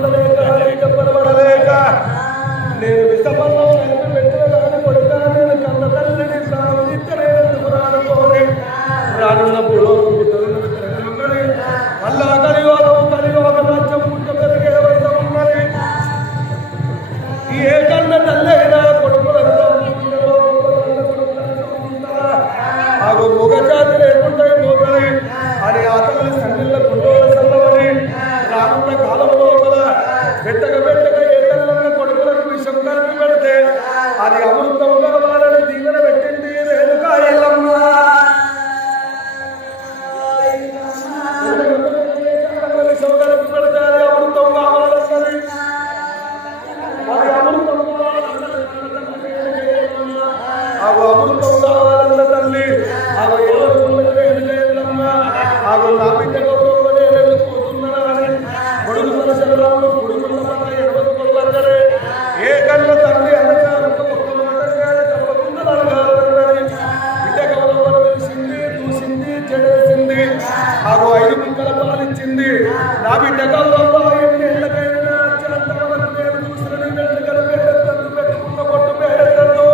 చూడలేక చెప్పబడలేక నేను విషపంలో కలిపి పెట్టిన దాని కొడుక నేను కన్న తల్లిని రానుకోని రానున్నప్పుడు ఉన్నది మళ్ళా కలియోగ రాజ్యం పుట్ట పెరిగే వయసు ఉన్నది. ఏ కన్న తల్లైనా కొడుకులంతా మొగ జాతి లేకుంటాయి మోగని అని ఆ తల్లి సంగిళ్ళ గుండోల చల్లవని రానున్న కాలం లోపల పెట్టక ఏ తల్లన్న కొడుకులకు విషం కలిపి పెడితే అది అమృతంగా వాళ్ళని దీవెన పెట్టింది రేణుకా ఎల్లమ్మ. విషం కలిపి పెడితే అది అమృతం కావాలన్నది. అది అమృతం అమృతం కావాలన్న తల్లి అవి అవి నా బిడ్డ గౌరవం పోతున్నారని కొడుకు మనసులు కొడుకున్న ఎడవదుకోవాలన్నది. ఏ కన్న తల్లి అనగారంటే ఒక్క మాటగా తప్పకుండా అనగాలన్నది. బిడ్డ గౌరవం వెలిసింది చూసింది చెడేసింది అవి 5 ముక్కల పాలిచ్చింది. నా బిడ్డ గౌరవం 5 ఏళ్ళకైనా అంతవరకు నేను చూసిన వెంటకలు పేరెత్తద్దు పెట్టుకున్న పొట్టు పేరెత్తద్దు.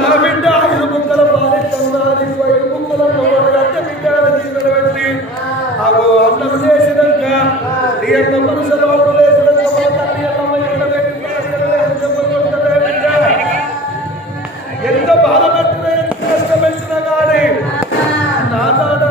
నా బిడ్డ 5 ముక్కల పాలిస్తున్నా 5 ముక్కల గంట బిడ్డ జీవన పెట్టి అవి అన్నం చేసినాక నీ అన్న మనసులో ఎంత బాధ పెట్టినా ఎంత కష్టం పెట్టినా కానీ నా తాట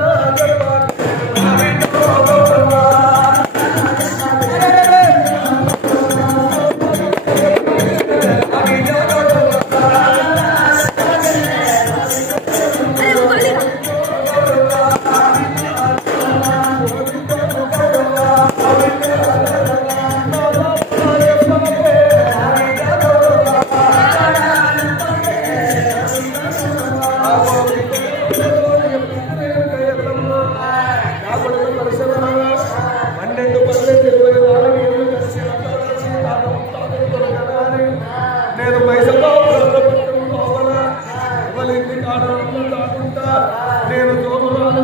నేను మైసలో ఎవరింటి కాకుండా నేను దోమరాలు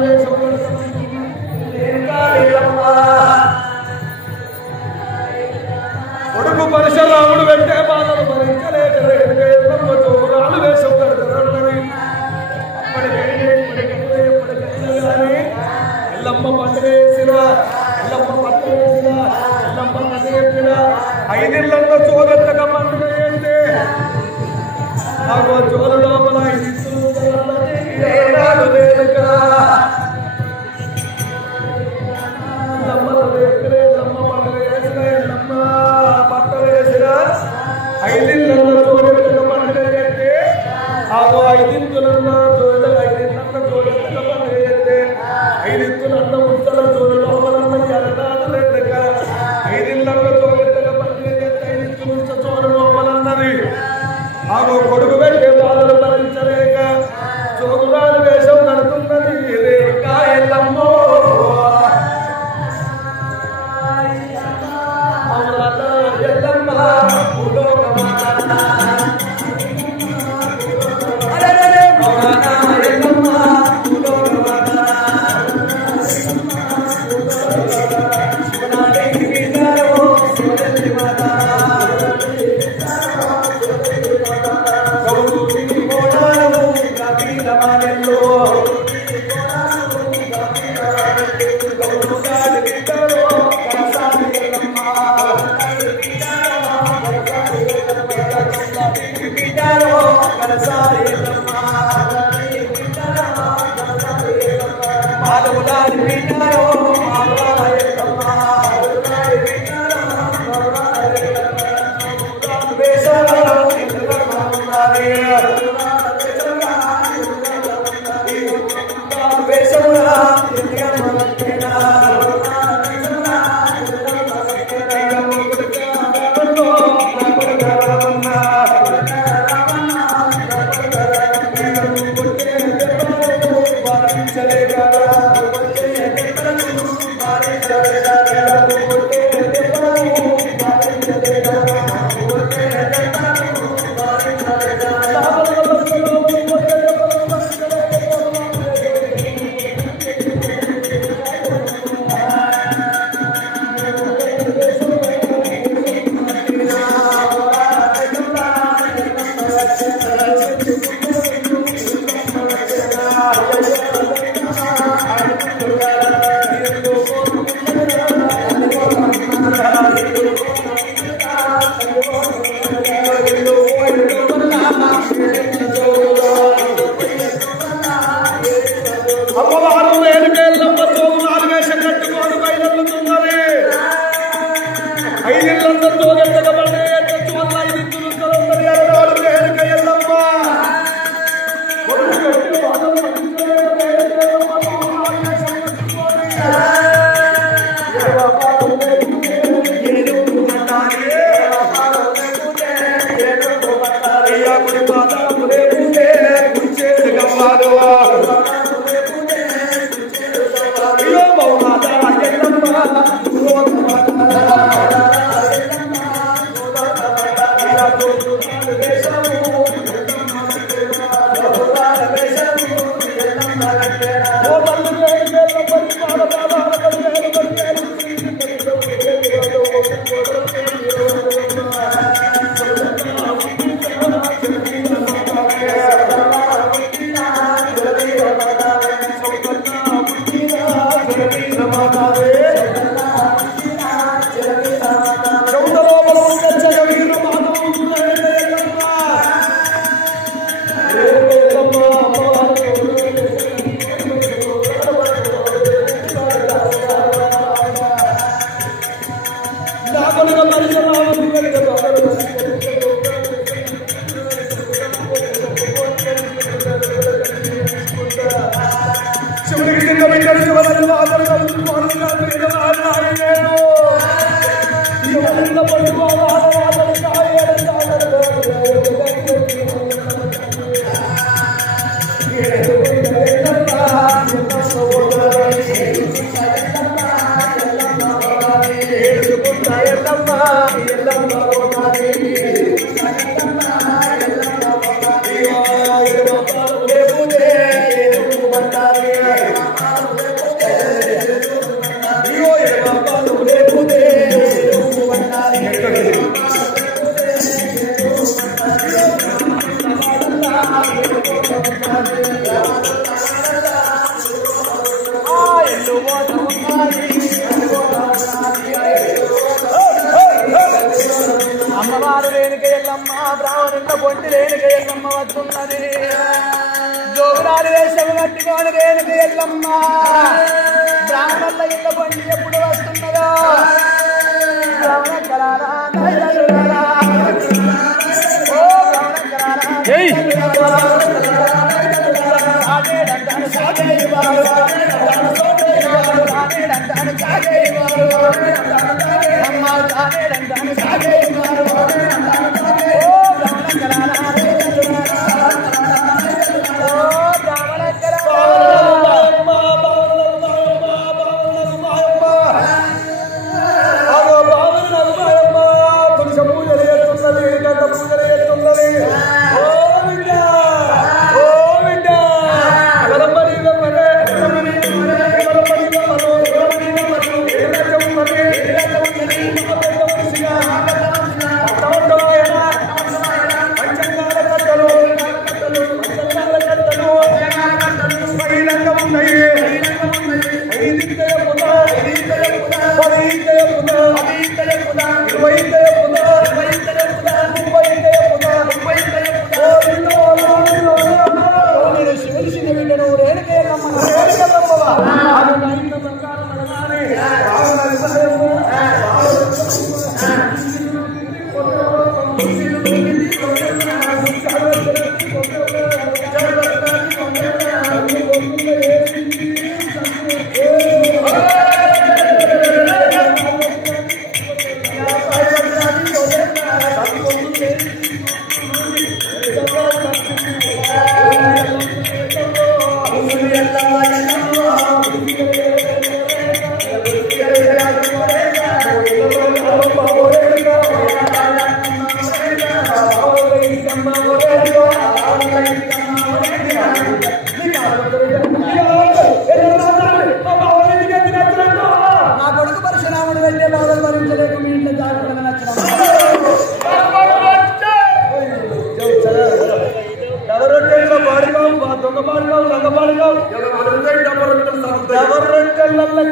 కొడుకు పరశురాముడు వెంటే బాధలు భరించలేక దోమరాలు వేషం కడతారన్నది. అప్పటికైనా ఎల్లమ్మ పండుగ వేసిన ఎల్లమ్మ పండుగ వేసిన ఎల్లమ్మ పండుగ చెప్పిన 5 ఇళ్లలో చోదెత్తక పండుగ ఏంటి ఆ చోల లోపల 5 ఐదిళ్ళల్లో చోదెత్తక పండుగ ఏంటి ఆ 5 ఇంతులన్నా చోదెత్తక పండుగ ఏంటి 5 ఇంతులన్న ముద్దల చోద లోపలన్న ఎరడాలు లేక 5 ఇళ్లలో చోదెత్తక పండుగ చేస్తే 5 ఇంతులు చోర లోపలన్నది. ఆమె కొడుకు పెట్టే బాధలు భరించలేక చోగురాలు వేషం నడుతున్నది రేణుకా ఎల్లమ్మో. చలే అమ్మవారు రేణుకేళ్ళమ్మ తోగు నాలుగేస కట్టుకోడు బయలుతున్నది. ఐదిళ్ళందరితో ఎత్తకబడి ఎత్తచ్చు వల్ల ఐదించులు తొలగని అలనాడు రేణుకేళ్ళమ్మ అమ్మవారు రేణుకేళ్ళమ్మ బ్రాహ్మణుల పొంటి రేణుకేళ్ళమ్మ వస్తున్నది. జోగురాలు వేషము కట్టుకొని రేణుకేళ్ళమ్మ బ్రాహ్మణుల ఇళ్ళ పొంటి ఎప్పుడు వస్తున్నదో బ్రాహ్మణ కరారా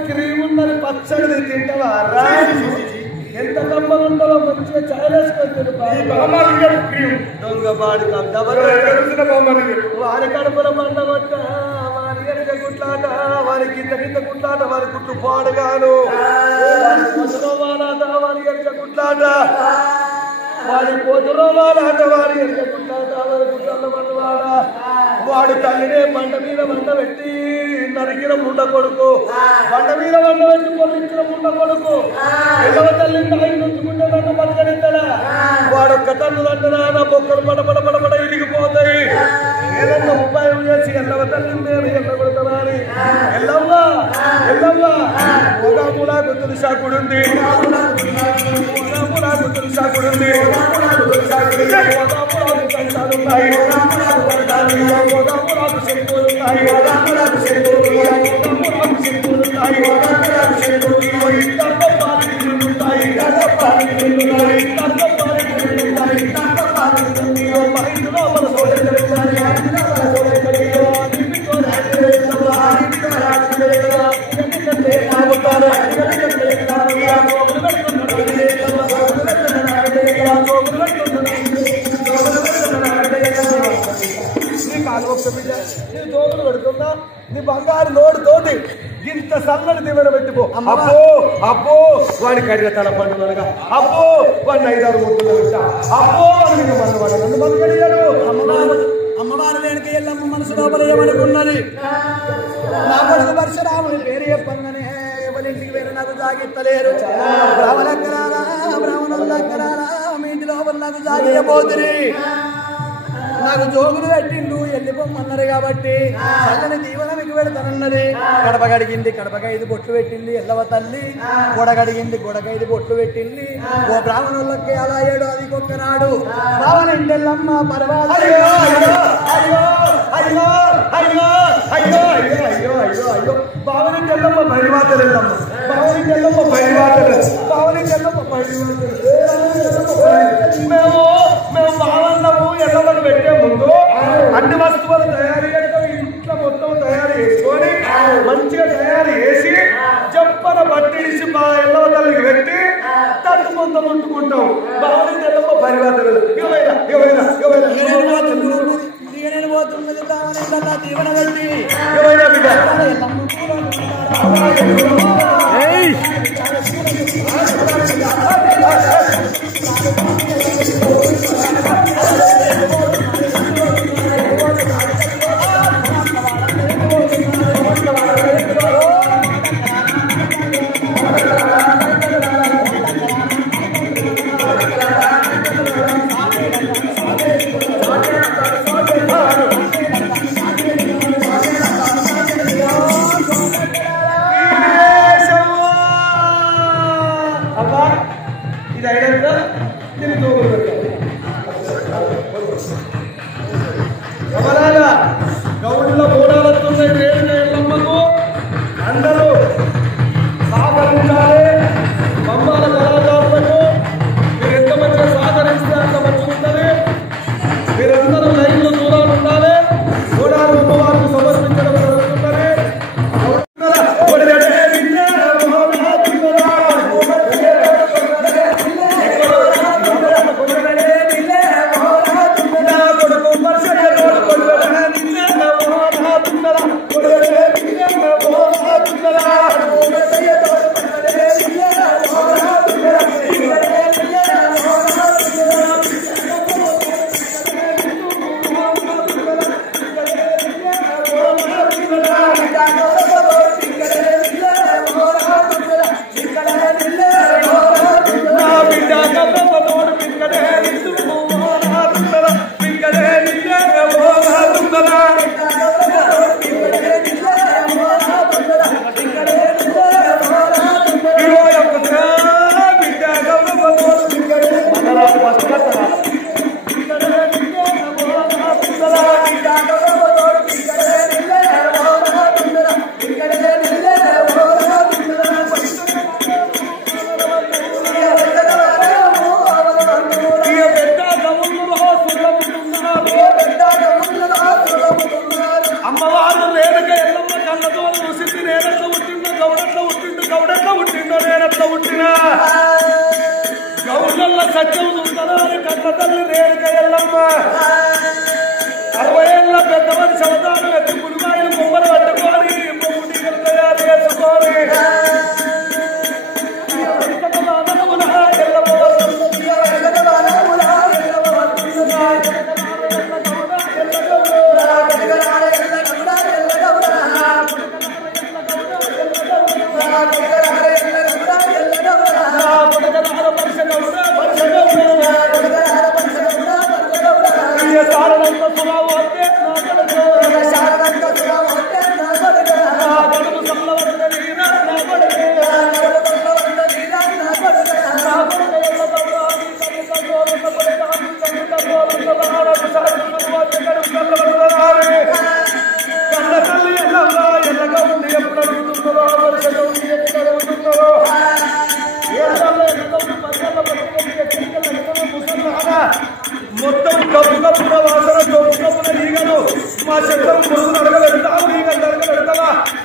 క్రీమున్నది పచ్చడి తింటవారా ఎంత కమ్మలుండో మంచిగా చాలేసుకొని దొంగ బాడుక వారి కడుపుల మండగొట్ట వారి వారి ఎనక గుట్లాట వారి కింద గుట్లాట వారి గుట్లు పాడుగాను వాలాట వారి ఎనక గుట్లాట వారి పోతులో వాలాట వారి ఎనక గుట్లాట వారి గుట్ల మండవాడ వాడు తల్లినే బండ మీద వంట పెట్టి నరికిన ముండ కొడుకు బండ మీద వంట పెట్టి పొలించిన ముండ కొడుకు ఎల్లవ తల్లిని ఆయన నుంచుకుంటే నన్ను పలకరించడా వాడొక్క తల్లు అంటున్నా నా బొక్కలు పడపడ ఇరిగిపోతాయి ఏదన్నా ఉపాయం చేసి ఎల్లవ తల్లిని నేను ఎల్లగొడతానని ఎల్లవ్వ ఒకములా గుర్తులు శాకుడుంది శాకుడుంది నీ బంగారు నోడుతోటి ఇంత సన్నని దివెన పెట్టుకో అబ్బో వాడి కడిగ తల పండుగ అబ్బో వాడిని 5-6 ముద్దులు అబ్బో వాడిని నన్ను మందు కడిగాడు అమ్మవారు వెనుక ఎల్లమ్మ మనసు లోపల ఏమనుకున్నది నా కొడుకు పరశురాముని పేరు చెప్పగానే ఎవరింటికి వేరే నాకు జాగిత్తలేరు బ్రాహ్మణులక్కరారా మీ ఇంటి లోపల నాకు జాగియబోతురి నాకు జోగులు పెట్టిండు వెళ్ళిపోమన్నారు కాబట్టి చల్లని దీవెన మీకు పెడతానన్నది కడప గడిగింది కడపకి 5 బొట్లు పెట్టింది ఎల్లవ తల్లి గొడగడిగింది గొడక 5 బొట్లు పెట్టింది ఓ బ్రాహ్మణులకి అలా 7 అది కొక్కనాడు బావనింటెల్లమ్మ బావనింటెల్లమ్మ బయలువాతలెల్లమ్మ బావనింటెల్లమ్మ మేము బావన్నము ఎల్లవని పెట్టే ముందు అన్ని వస్తువులు తయారు చేయడం ఇంట్లో మొత్తం తయారు చేసుకొని మంచిగా తయారు చేసి చెప్పన బట్టిడిసి మా ఎల్లవ తల్లికి పెట్టి తట్టు ముందు ముట్టుకుంటాం బావని తెల్లమ్మ పరివాతలు నేను పోతున్నది బ్రాహ్మణ దీవెన పెట్టి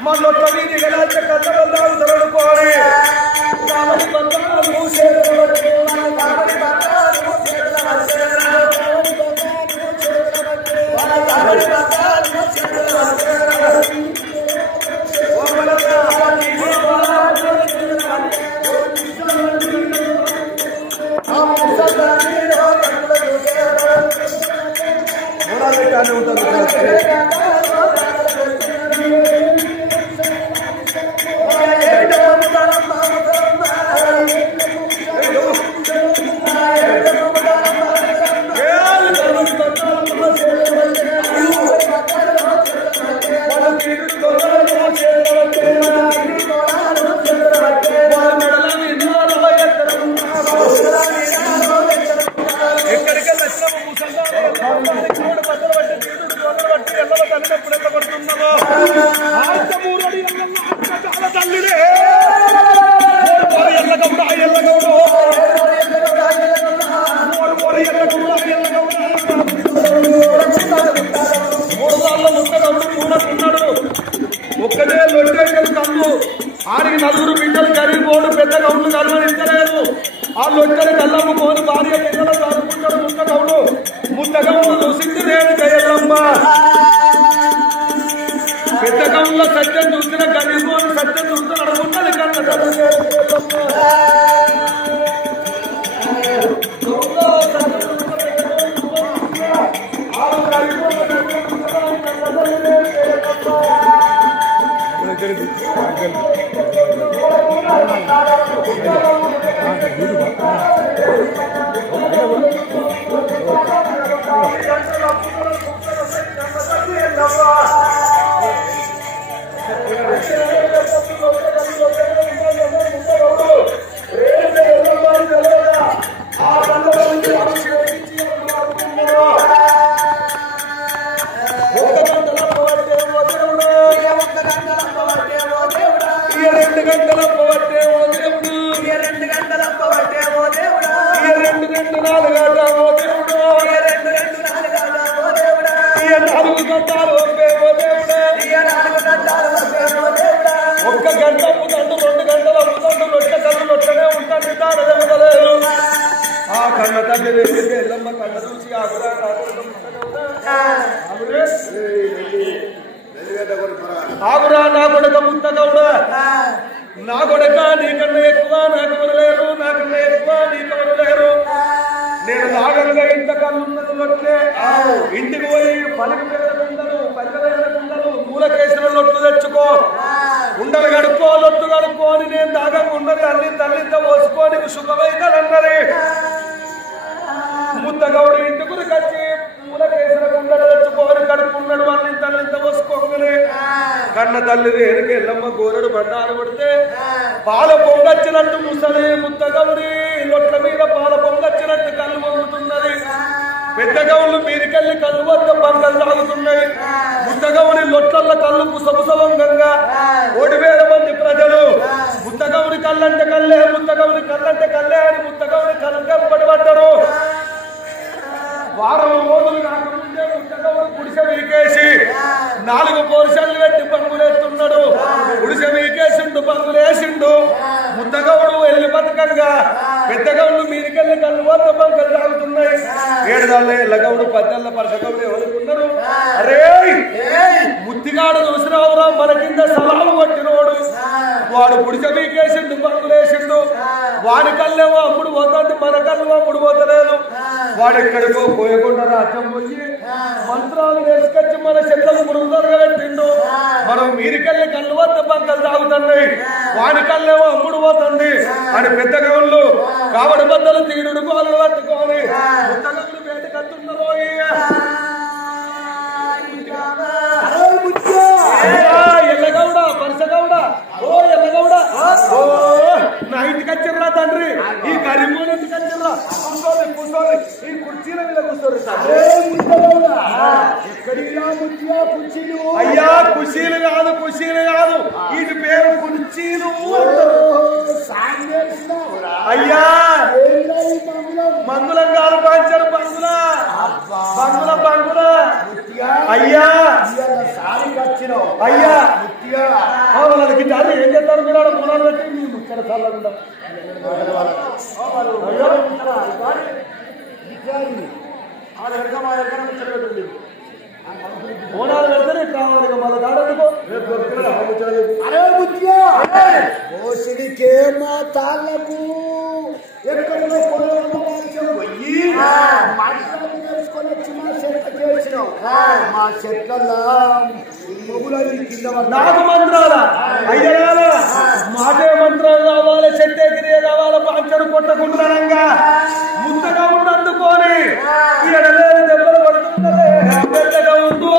మళ్ళొట్ట వీధి గలాచ కళ్ళ తరడుకోని కావలి బంధాలు చేతుల కావలి బంధాలు ఒక్కటే లొట్టేకలు కమ్ము ఆడికి నలుగురు బిడ్డలు కరిగిపోడు పెద్ద గౌడ్లు కలవరించలేదు ఆ లొట్టెలు కళ్ళమ్ముకోని భార్య పిల్లలు చదువుకుంటాడు ముద్ద గౌడు చూసింది నేను జయమ్మ పెద్ద గౌడ్ల సత్యం చూసిన కరిగిపోని సత్యం చూస్తున్న అనుకుంటుంది ఒక్క గంట అమ్ముతాడు 2 గంటలు అమ్ముతాడు లొట్ట కళ్ళు లొట్టనే ఉంటాడు తాడలేదు ఆ కన్న తల్లి వెళ్ళి ఎల్లమ్మ కళ్ళ చూసి ఆగురా నా కొడుక ముత్తగౌడా నా కొడుక నీకన్నా ఎక్కువ నాకెవరు లేరు నాకన్నా ఎక్కువ నీకెవరు లేరు నేను లాగలుగా ఇంత కళ్ళున్నది లొట్టే ఇంటికి పోయి పలికి కుండలు పలికమైన కుండలు మూలకేసిన లొట్టు తెచ్చుకో ఉండలు గడుక్కో లొట్టు గడుక్కోని నేను దాగంగా ఉన్నది అన్ని తల్లింత పోసుకొని సుఖమైతదన్నది ముత్తగౌడు ఇంటికి కచ్చి మూలకేసిన కుండలు తెచ్చుకోని కడుక్కున్నాడు అన్ని తల్లింత పోసుకోగానే కన్న తల్లి రేణుకి ఎల్లమ్మ గోరెడు బండారు కొడితే పాల పొంగచ్చినట్టు ముసలి ముత్తగౌడి లొట్ల మీద పాల పొంగచ్చినట్టు కళ్ళు పొంగుతున్నది పెద్ద గౌళ్ళు మీరికెళ్ళి కళ్ళు వద్ద బంగలు తాగుతున్నాయి ముత్తగౌడి లొట్ల కళ్ళు పుసపుసవంగంగా 1,000 మంది ప్రజలు ముత్తగౌడి కళ్ళంటే కళ్ళే ముత్తగౌడి కళ్ళంటే కళ్ళే అని ముత్తగౌడి కళ్ళు కప్పటి పడ్డారు వారం రోజులు కాకముందే ముత్తగౌడు గుడిసె వీకేసి 4 పోర్షన్లు పెట్టి బంగులేస్తున్నాడు గుడిసె వీకేసిండు బంగులేసిండు ముత్తగౌడు వెళ్ళి బతకంగా పెద్దగౌడు మీరికెళ్ళి కళ్ళు వద్ద బంగలు తాగుతున్నాయి 7 ఎల్లగౌడు 10 పరసగౌడు ఎవరుకున్నారు అరే ముత్తిగాడు చూసినావురా మన కింద సలాము కొట్టినోడు వాడు గుడిసె వీకేసిండు బంగులేసిండు వాడి కళ్ళేమో అమ్ముడు పోతాడు మన కళ్ళు అమ్ముడు పోతలేదు వాడు ఎక్కడికో పోయకుండా రాజ్యం పోయి మంత్రాలు వేసుకొచ్చి మన చెట్లకు మురుగుదలుగా పెట్టిండు మనం మీరికెళ్ళి కళ్ళు వద్ద బంకలు తాగుతున్నాయి వాడి కళ్ళేమో అమ్ముడు పోతుంది అని పెద్ద గౌళ్ళు కావడి బద్దలు తీరుడు గోళ్ళు పట్టుకొని ముత్తగౌడు వేట కట్టున్నారు ఎల్లగౌడ పరసగౌడ ఓ ఎల్లగౌడ ఓ నా ఇంటికి వచ్చిర్రా తండ్రి ఈ కరీమోని ఇంటికి వచ్చిర్రా కూర్చోండి ఈ కుర్చీల మీద కూర్చోరు అయ్యా కుర్చీలు కాదు వీటి పేరు కుర్చీలు అయ్యా మందులం కాదు పంచారు బంగుల అయ్యా అయ్యా ఎక్కడ చల్లకుండా ఓనాలు పెడితేనే కావాలి మళ్ళీ దాడనుకో అరే బుద్ధియా ఓసిడికేమో తాళ్ళకు ఎక్కడో పొలంలో పోయి మాట్లాడి చేసుకొని వచ్చి మా చెట్ల చేసినావు మా చెట్లలో నాకు మంత్రాలా అయ్యాల మాటే మంత్రాలు కావాలి చెట్టే గిరియ కావాలి పంచరు కొట్టకుంటున్నానంగా ముందుగా ఉన్నందుకొని ఎడలేని దెబ్బలు పడుతున్నదే పెద్దగా ఉందో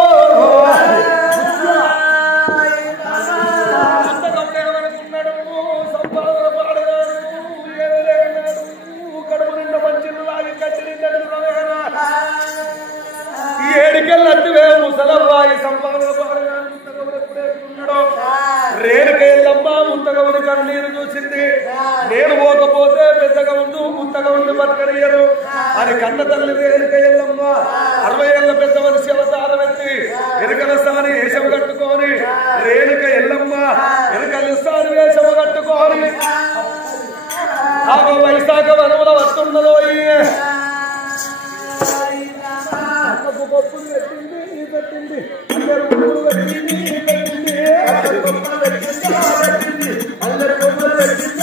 అంతకమ్మేమనుకున్నాడు సంపాదన పాడగాడు కడుపు నిండా మంచిని లాగి కచ్చిరిందడు ఏడికెళ్ళే ముసలవ్వాయి సంపాదన పాడగాడు ఎప్పుడెప్పుడున్నాడో రేణుక ఎల్లమ్మ ముత్తగవుని కన్నీరు చూసింది నేను పోకపోతే పెద్దగా ఉండు ముత్తగా ఉండి బతకనియరు అని కన్న తల్లి రేణుక ఎల్లమ్మ 60 ఏళ్ల పెద్ద మనిషి అవతారం ఎత్తి ఎరుకల స్థాని వేషం కట్టుకొని రేణుక ఎల్లమ్మ ఎరుకల స్థాని వేషం కట్టుకొని ఆ వైశాఖ వనముల వస్తున్నదో పప్పులు పెట్టింది పెట్టింది అందరు పువ్వులు పెట్టింది పెట్టింది అందరు కొమ్మలు పెట్టింది పెట్టింది అందరు కొమ్మలు పెట్టింది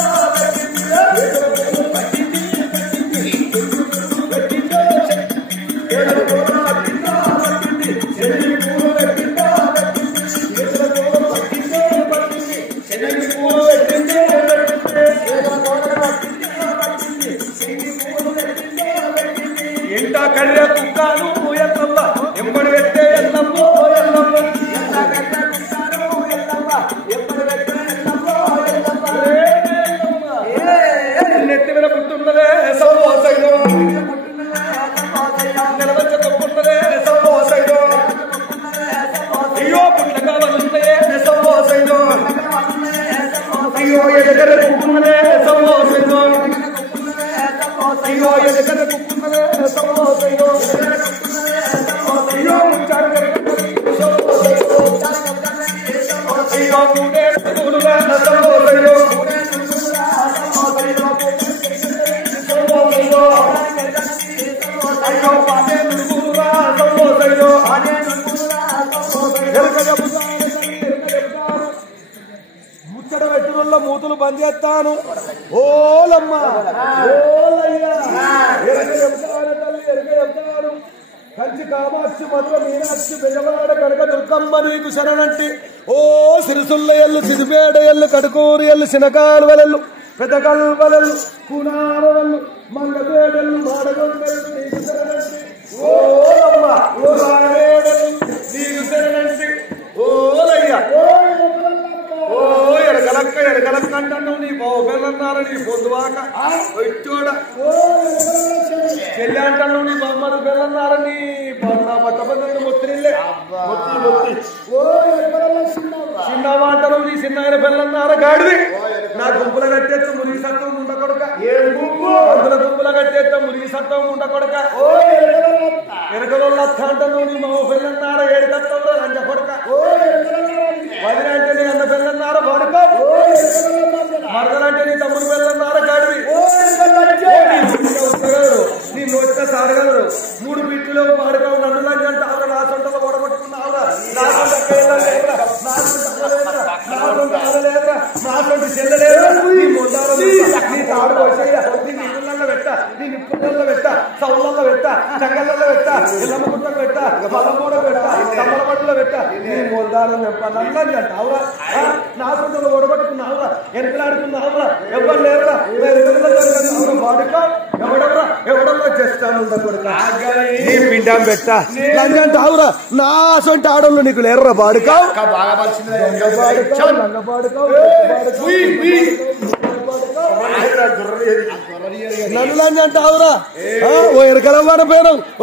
ఎంత కళ్ళ కుక్కాను ఎల్లమ్మ ఎంబడి పెట్టే ఎల్లమ్మ ఎల్లమ్మ నెత్తి మీద పుట్టున్నదే సౌసైలో నిలవచ్చ తప్పున్నదే సౌసైలో అయ్యో పుట్టగా వలుస్తాయే సౌసైలో అయ్యో ఎదగర పుట్టున్నదే సౌసైలో అయ్యో ఎదగర పుట్టున్నదే సౌసైలో అయ్యో ముచ్చారు అయ్యో మూడే పుట్టుగా సౌసైలో అయ్యో పాటే నుడుగురా సౌసైలో ముచ్చట వెట్టుల మూతులు బంద్ చేస్తాను ఓలమ్మ ఓలయ్యా చెప్తాడు కంచి కామాక్షి మధుర మీనాక్షి బెజవాడ కనక దుర్గమ్మ నీకు శరణంటి ఓ సిరిసుల్ల ఎల్లు సిరిపేట ఎల్లు కడుకూరు ఎల్లు శనకాలు వలెల్లు పెద్ద కల్వలెల్లు కునారవెల్లు మంగపేడెల్లు మాడగొండెల్లు నీకు శరణంటి ఓలమ్మ ఓ రాడేడెల్లు నీకు శరణంటి ఓలయ్యా ఓ ఎడగలక్క అంటున్నావు నీ బావు బెల్లన్నారు నీ పొద్దువాక వచ్చోడ చెల్లి అంటున్నావు నీ బొమ్మలు బెల్లన్నారని నా పట్టబంధువులు మొత్తినిల్లే చిన్న అంటారు నీ చిన్న బెల్లన్నారా గాడివి నా గుంపుల కట్టేస్తే మురిగి సత్వం ఉండకొడక అందుల గుంపుల కట్టేస్తే మురిగి సత్వం ఉండకొడక ఎరకలో లత్త అంటున్నావు నీ మావ బెల్లన్నారా ఏడు కట్టంలో లంచ కొడక వదిన అంటే నీ అన్న బెల్లన్నారా పడుకో మరదలంటే నీ తమ్ముడు బెల్లన్నారా గాడివి నీ నోటిన సారగలరు 3 బిట్లు పాడుకోవు నన్ను లంచి అంటే ఆవిడ నా సొంతలో ఓడగొట్టుకున్నావురా నా సొంత చెల్లలేదురా నీ మొండాలో నీ తాడు వచ్చేయ నీ నిప్పులలో పెట్ట నీ నిప్పులలో పెట్ట సౌళ్ళల్లో పెట్ట చంగళ్ళలో పెట్ట ఇల్లమ్మ గుట్టలో పెట్ట బలమూడ పెట్ట కమ్మల పట్టులో పెట్ట నీ మొండాలో నన్ను అంటావురా నా సొంతలో ఓడగొట్టుకున్నావురా వెనకలాడుకున్నావురా ఎవరు లేరురా వాడుకో ఎవడెవరో చేస్తాను నీ పిండం పెట్ట లంజ అంటావురా నా సొంత ఆడోళ్ళు నీకు లేరురా బాడుకావు నన్ను లంజ అంటావురా ఓ ఎరకల అనిపోయినావు ఓ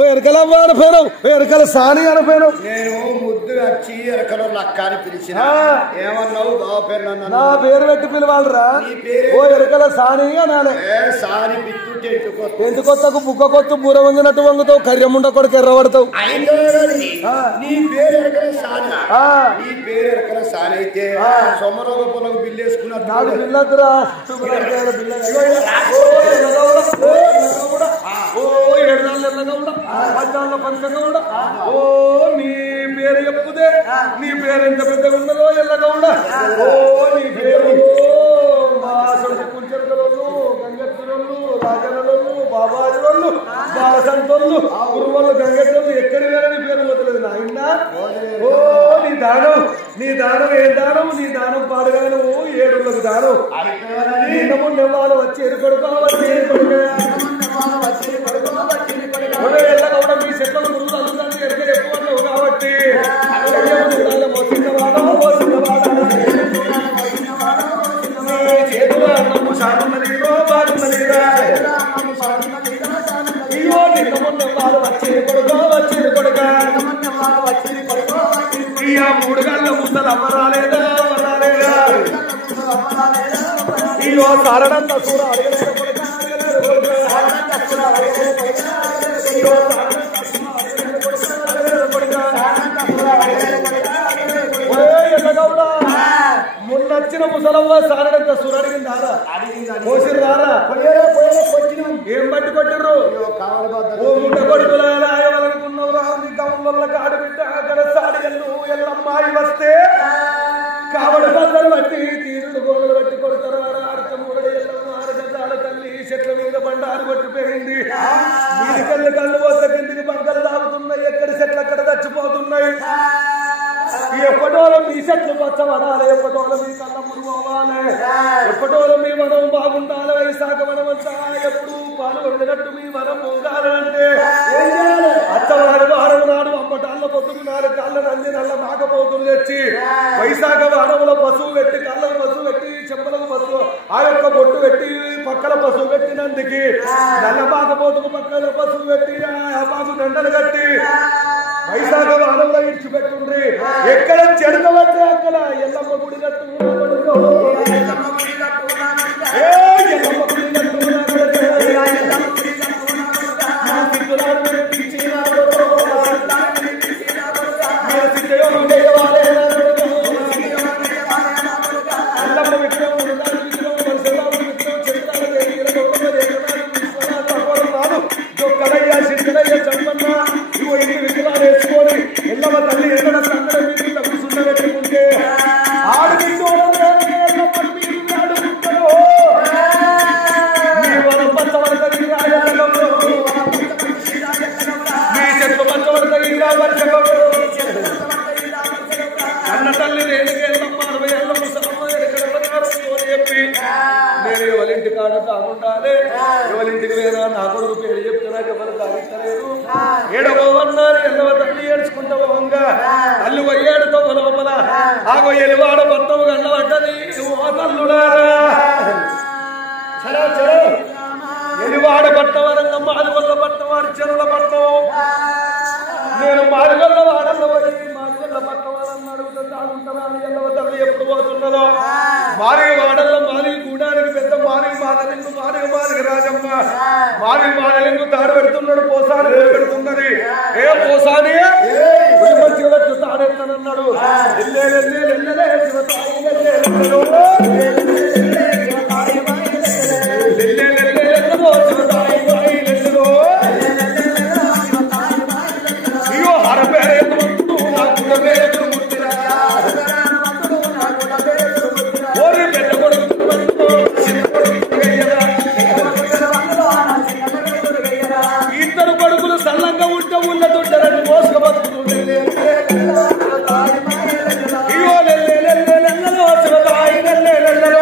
ఎరకల సాని అనిపోయినావు నేను ముద్దు వచ్చి ఎరకలో లక్క అని పిలిచిన ఏమన్నావు బాబు నా పేరు పెట్టి పిలవాలరా ఓ ఎరకల సాని అనాలి టెంట్ కొత్తకు బుక్క కొత్త బూర వంగినట్టు వంగుతావు కర్రెముండ కొడుకు ఎర్రబడతావు నాడు బిల్లద్దురా ఓ 7 నాళ్ళు ఎల్లగౌడ 10 నాళ్ళ పంచగౌడ ఓ నీ పేరు చెప్పుదే నీ పేరు ఎంత పెద్దగా ఉన్నదో ఎల్లగౌడ ఓ నీ పేరు మా సొంత కుంచెరకలోళ్ళు గంగెత్తులోళ్ళు రాజనలోళ్ళు బాబాజీలోళ్ళు బాలసంతోళ్ళు గురువులు గంగెత్తోళ్ళు ఎక్కడి వేరని పేరు వదలదు నాయన ఓ నీ దానం ఏ దానం నీ దానం పాడుగాను 7 దానం నిన్నము నెవ్వాలు వచ్చి ఎరుకొడుకోవచ్చు ఎల్లగౌడ మీ చెట్లను ముందు అందుకంటే ఎరుక ఎక్కువ కాబట్టి చేతుల అన్నము సాగున్నదిరో బాగున్నదిరా అయ్యో నిన్న మొన్న వాళ్ళు వచ్చేది కొడుక ఇయ్యా 3 గంటల ముద్దలు అమ్మరాలేదా అయ్యో సారడంత సూర మొన్నొచ్చిన ముసలమ్మ సారడంత సూర అడిగిందారా మోసిరు రారా ఏం బట్టి కొట్టిర్రు ఓ ముట్ట కొడుకులారా ఎవరనుకున్నావురా గౌన్లకి ఆడబిడ్డ అక్కడ సాడిగల్లు ఎల్లమ్మాయి వస్తే కావడి బద్దలు బట్టి తీరుడు గోడలు బట్టి కొడతారు ఆడతమ్ముడు ఎల్లమ్మ ఆడగడ్డ తల్లి చెట్ల మీద బండారు కొట్టిపోయింది వీరి కళ్ళు పోతే కిందికి బంకలు తాగుతున్నాయి ఎక్కడి చెట్లు అక్కడ చచ్చిపోతున్నాయి ఎప్పటోళం మీ చెట్లు పచ్చబడాలి ఎప్పటోళం మీ కళ్ళ మురుగు అవ్వాలి ఎప్పటోళం మీ మనం బాగుండాలి వైశాఖ మనం అంతా ఎప్పుడు పాలు వండినట్టు మీ మనం ఉండాలంటే అత్తవారి వారం నాడు అంబటాళ్ళ పొద్దుకున్నారు కళ్ళ నంది నల్ల మాకపోతులు తెచ్చి వైశాఖ వారంలో పశువు పెట్టి కళ్ళకు పశువు పెట్టి చెంపలకు పశువు ఆ యొక్క బొట్టు పెట్టి పక్కల పశువు పెట్టినందుకు నల్ల మాకపోతుకు పక్కల పశువు పెట్టి ఆ బాబు దండలు కట్టి వైశాఖ వారంలో ఇడిచిపెట్టుండ్రి ఎక్కడ చెడగబట్టే అక్కడ ఎల్లమ్మ గుడి వేసుకొని ఎల్లమ్మ తల్లి ఎక్కడ సందడి మీద కూర్చుంటే ఆడబిడ్డ అన్న తల్లి దేనికి ఎల్లమ్మ 60 ఏళ్ళ ముసలమ్మ చెప్పి నేను ఎవరింటి కాడ తాగుండాలి ఎవరింటికి వేరా నా కొడుకు పేరు చెప్తే నాకు ఎవరు తాగిస్తలేదు ఏడవన్నారు ఎల్లవ తల్లి ఏడ్చుకుంటా పోవంగా అల్లు వయ్యాడుతో లోపల ఆగో ఎలివాడ మొత్తం గల్లబడ్డది ఓ తల్లుడారా ఎలివాడ పట్టవరంగా మాదిగొల్ల పట్టవారు చెరువుల పట్టం నేను మాదిగొల్ల వాడల్లో పోయి మాదిగొల్ల పట్టవారని అడుగుతా తాగుంటారా అని ఎల్లవ తల్లి ఎప్పుడు పోతున్నదో మాదిగ వాడల్లో మాదిగ గూడానికి పెద్ద మాదిగ మాదలింగు మాదిగ రాజమ్మ మాదిగ మాదలింగు తాడు పెడుతున్నాడు పోసాని పెడుతున్నది ఏ పోసాని మంచిగా తాడెత్తానన్నాడు అయ్యో హరపేరే ఓరి పెద్ద కొడుకు ఇద్దరు కొడుకులు సల్లంగా ఉంటే ఊళ్ళ దొడ్డరని మోసుక బతుకుతుండే అయ్యో నెల్లెల్లో శివతాయి నెల్లెల్లో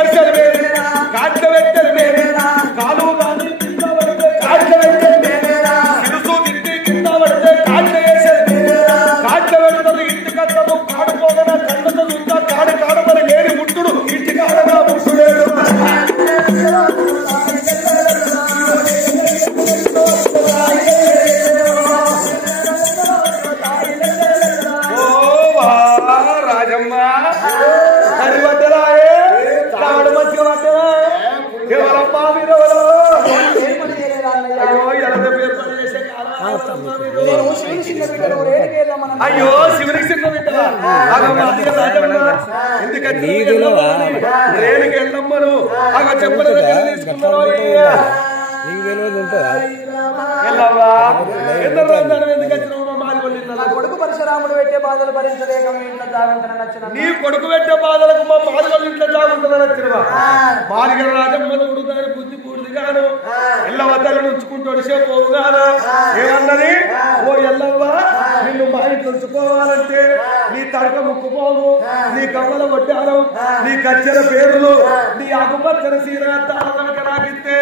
వెర్సలు మేమేరా కాట్ల వెట్టలు మేమేరా కాలు గాని కింద పడితే కాట్ల వెట్టలు మేమేరా సిరుసు గిట్టి కింద పడితే కాట్ల వేసేది మేమేరా కాట్ల వెడతలు ఇంటి కట్టము కాడుకోగన కళ్ళతో చూస్తా కాడు కాడమని లేని ముట్టుడు ఇంటి కాడగా ముట్టుడేడు రాజమ్మ హరివద్దరాయే కాడు మంచిగా పడ్డరా ఎవరమ్మా మీరెవరు అయ్యో ఎర్ర పేరు చేసే అయ్యో శివునికి చిన్న బిడ్డరా ఎందుకంటే రేణుకి వెళ్ళమ్మను అగ చెప్పల దగ్గర తీసుకున్నావు కొడుకు పరశురాముడు పెట్టే బాధలు భరించలేక నీ కొడుకు పెట్టే బాధలకు మా మాదిగలు ఇంట్లో జాగుంటుందని వచ్చినవా మాదిగల రాజమ్మనుడు దాని బుద్ధి పూర్తి గాను ఎల్లవద్దలు ఉంచుకుంటాడు సేపోవు గాను ఏమన్నది ఓ ఎల్లవ్వ నిన్ను మా ఇంట్లో ఉంచుకోవాలంటే నీ తడక ముక్కుపోవు నీ కమ్మల కొట్టారం నీ కచ్చెల పేర్లు నీ ఆకుపచ్చల సీర తాళక నాకిస్తే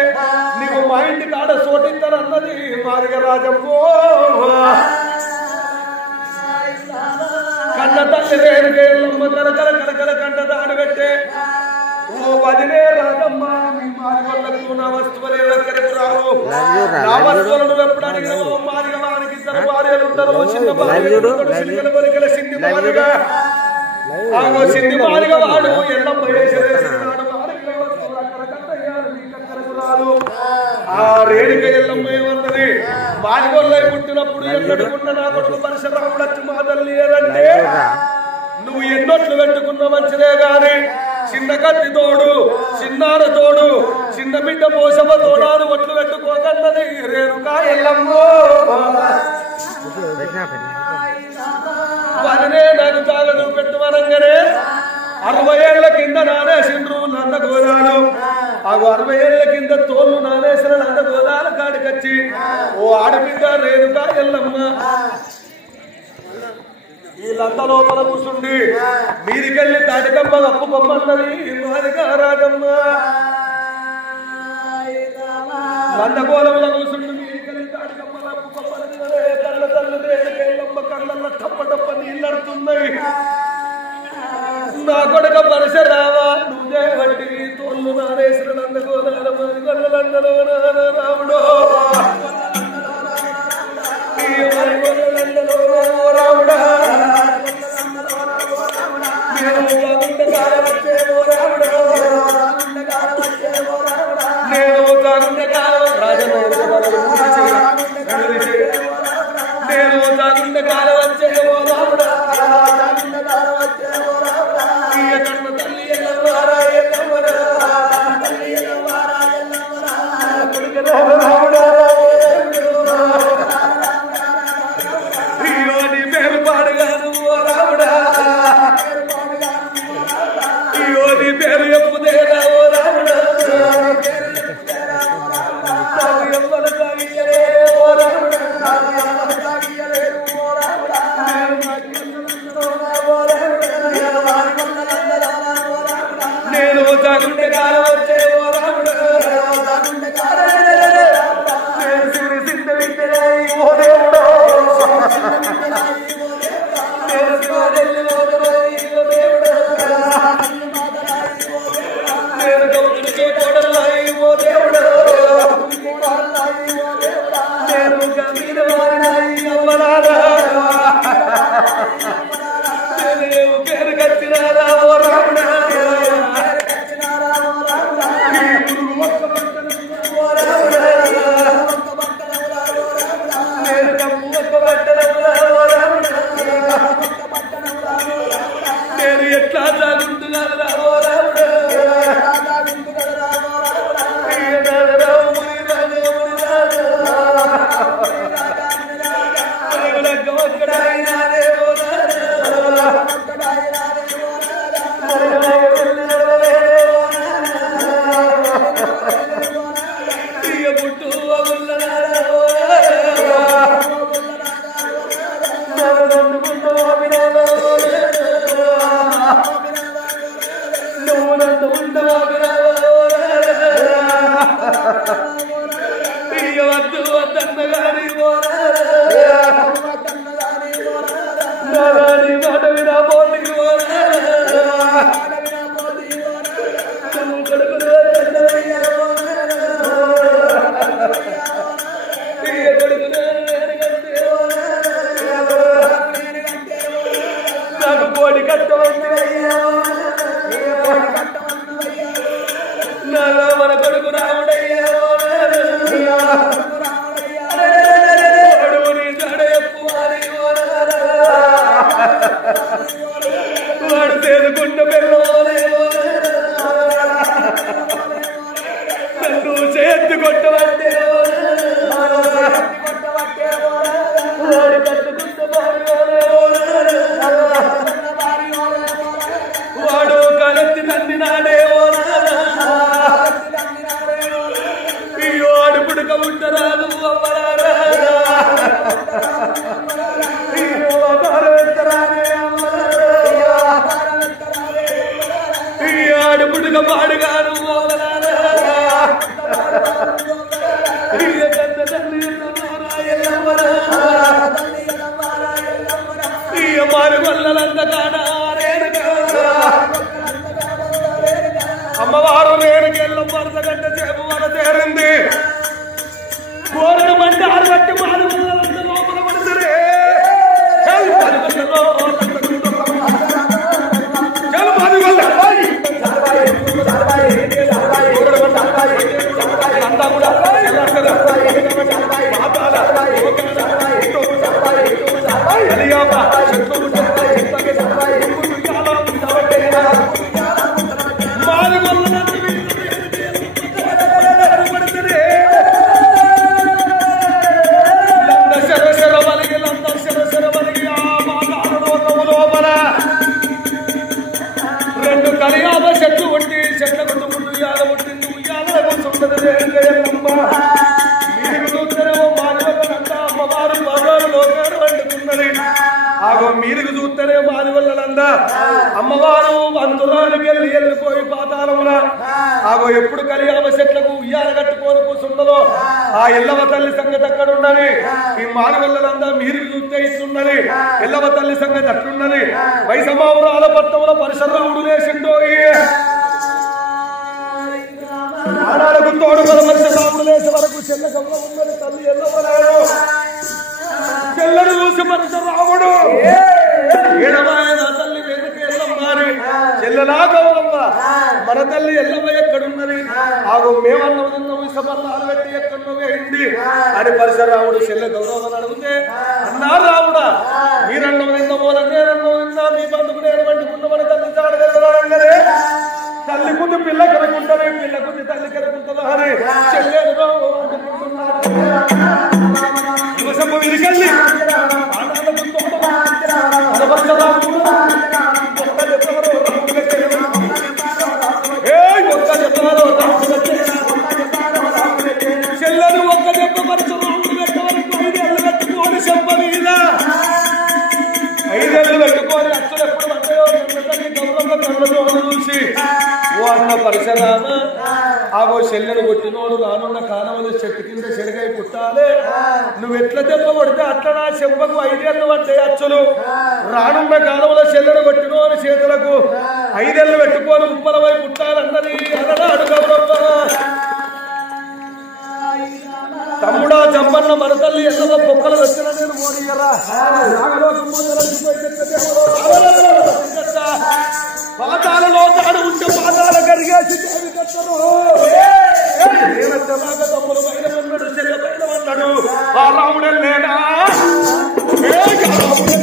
నీకు మా ఇంటి కాడ సోటిస్తారన్నది మాదిగ రాజమ్మో కన్న తల్లి రేణుకేళ్ళమ్మ కరకర కరకర కంట దాడి పెట్టే ఓ వదిలే రాదమ్మ మీ మాదిగొల్లకు నా వస్తువులే ఎక్కడికి రావు నా వస్తువులను ఎప్పుడు అడిగినవో మాదిగ వారికి ఇద్దరు భార్యలు ఉంటారు చిన్న భార్యలు సిరికల బరికల సింధి మాదిగా ఆగో సింధి మాదిగ వాడు ఎల్లమ్మ వేసేసినాడు ఆ రేణుక ఎల్లమ్మ ఏమన్నది మాదిగొల్లై పుట్టినప్పుడు ఎన్నడుకున్న నా కొడుకు పరశురాముడు వచ్చి మా తల్లి అంటే నువ్వు ఎన్నొట్లు పెట్టుకున్న మంచిదే గాని చిన్న కత్తి తోడు చిన్నార తోడు చిన్న బిడ్డ పోసవ తోడాను ఒట్లు పెట్టుకోకన్నది రేణుక ఎల్లమ్మో వారినే నాకు తాగదు పెట్టుమనంగానే 60 ఏళ్ల కింద నానేసిండ్రు నందగోదాలు ఆ 60 ఏళ్ల కింద తోళ్ళు నానేసిన నందగోదాల కాడికొచ్చి ఓ ఆడబిడ్డ రేణుక ఎల్లమ్మ ఈ లంద లోపల కూర్చుండి మీరికెళ్ళి తాటికమ్మ అప్పు కొమ్మన్నది మాదిగా రాజమ్మ లందగోళంలో కూర్చుండి మీరికెళ్ళి తాటికమ్మ అప్పు కొమ్మన్నది కళ్ళ తల్లి రేణుక ఎల్లమ్మ కళ్ళల్లో టప్ప టప్ప నీళ్ళడుతున్నాయి నా కొడుక పరశురావా నువ్వే వంటి తోళ్ళు నానేసిన నందగోదాల లందలో రాముడు రాముడా నేను తాగుండే కాలం నేను తాగుండే కాలం వచ్చే ఓ రాముడా కన్న తల్లి ఎల్లవారా ఎల్లవరా రాముడా నీ పేరు పాడుగాను ఓ రాముడా అయ్యో నీ పేరు ఎప్పుదేరా ఓ రాముడా నేను తాగుండే కాలం వచ్చే ఓ రాముడా నేను సిరి సిద్ధ వింటే ఓ దేవుడో నేను కోడెల్లి ఓ దేవుడా నేను గౌతుడికి కోడల్లాయి ఓ దేవుడా నేను గమీన వారినాయి అమ్మలారా నేను పేరు కట్టినారా ఓ రాముడా మన కొడుకు రాముడయ్యా వాడు తేలుకుంటూ వెళ్ళోలే నన్ను చేతి కొట్టబట్టే వాడు కట్టుకుంటూ వాడు కలెత్తి నందినాడే వాడు పుడక ఉంటరాదు అమ్మరారా ఆడు పుడక పాడుగాను మారు వల్లలంత అమ్మవారు రేణుకెళ్ళం వరద గంట చేపు వర తేరింది కోరడు మంటే ఆరుబట్టి మారు వల్లలంత లోపల పడుతురే అంతా కూడా రెండు కలియాబ చెట్లు ఉండి చెట్ల కొట్టుకుంటూ ఉయ్యాల పుట్టింది ఉయ్యాల కూర్చుంటది మీరు చూస్తేనేమో మానవల్లంతా అమ్మవారు బాగారు లోకాలు వండుతున్నది ఆగో మీరుకు చూస్తేనే మానవల్లంతా అమ్మవారు అంతురానికి వెళ్ళిపోయి పాతాళమున ఆగో ఎప్పుడు కలియాబ చెట్లకు ఉయ్యాల కట్టుకొని కూర్చుండదో ఆ ఎల్లవ తల్లి సంగతి అక్కడ ఉన్నది ఈ మానవల్లంతా మీరు చూస్తే ఇస్తున్నది ఎల్లవ తల్లి సంగతి అట్లున్నది వైసమావురాల పట్టముల పరశురాముడు లేచిండో ఆనాలకు తోడు పరశురాముడు లేచే వరకు చెల్ల గౌరవం ఉన్నది తల్లి ఎల్లవనాడు చెల్లడు చూసి పరశురాముడు ఏడవాయన తల్లి వెనుక ఎల్లమ్మారి చెల్లెలా గౌరమ్మ మన తల్లి ఎల్లమ్మ ఎక్కడున్నది ఆగో మేమన్నము విషపల్లాలు పెట్టి ఎక్కడో వేయింది అని పరశురాముడు చెల్లె గౌరవం అడిగితే అన్నా రాముడా మీరన్నం నిన్న మూల నేరన్నం నిన్నా మీ బంధుకు నేను వండుకున్న మన తల్లి చాడగలరాగానే తల్లి ముందు పిల్ల కనుకుంటారు పిల్ల ముందు తల్లి కనుకుంటుందో అని చెల్లెలు విరికెళ్ళి చెల్లెలు ఒక్క దెబ్బ పరశురాముడు పెట్టవరకు 5 ఏళ్ళు పెట్టుకోని చెంప మీద 5 ఏళ్ళు పెట్టుకొని అచ్చులు ఎప్పుడు పడ్డాయో గౌరవ కళ్ళతో చూసి ఓ అన్న పరశురామ ఆగో చెల్లెను కొట్టినోడు రానున్న కాలంలో చెట్టు కింద చెరుగై పుట్టాలి నువ్వు ఎట్లా దెబ్బ కొడితే అట్లా నా చెంపకు 5 ఏళ్ళు పడ్డాయి అచ్చులు రానున్న కాలంలో చెల్లెను కొట్టినోడు చేతులకు 5 ఏళ్ళు పెట్టుకొని ఉప్పలవై పుట్టాలన్నది అన్నాడు గౌరవ తమ్ముడా చంపన్న మన తల్లి ఎన్నో పొక్కలు వచ్చిన నేను మోడీయరా పాతాలలో తాడు ఉంటే పాతాల కరిగేసి నేనచ్చలాగా తమ్ముడు పైన ఉన్నాడు చెల్ల పైన ఉన్నాడు ఆ రాముడే లేడా రాముడే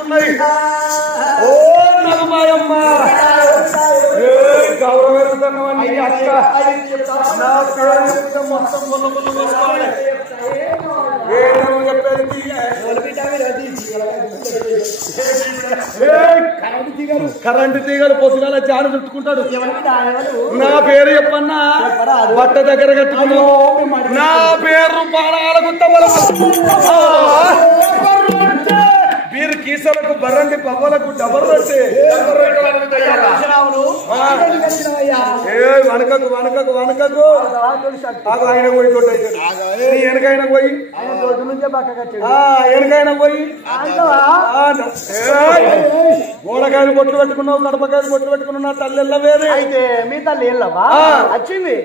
కొట్టున్నాయి. ఓ నగమాయమ్మ గౌరవేరుతున్నవన్నీ అక్క నా పేరు చెప్తే మొత్తం ముళ్ళ ముళ్ళు వస్తాయి. ఏమో చెప్పేది కరెంటు తీగలు పొద్దుగాల చారు చుట్టుకుంటాడు. నా పేరు చెప్పన్నా బట్ట దగ్గర కట్టుకున్నావు. నా పేరు బాణాలకు వీరు కీసలకు బర్రండి పవ్వలకు డబల్ రొట్టె వనకకు వనకకు వనకకు ఆయన పోయి వెనకైనా పోయి వెనకైనా పోయి గోడకాయలు బొట్లు పెట్టుకున్నావు, కడపకాయలు బొట్లు పెట్టుకున్నావు. నా తల్లి వేరే అయితే మీ తల్లి వెళ్ళవా వచ్చింది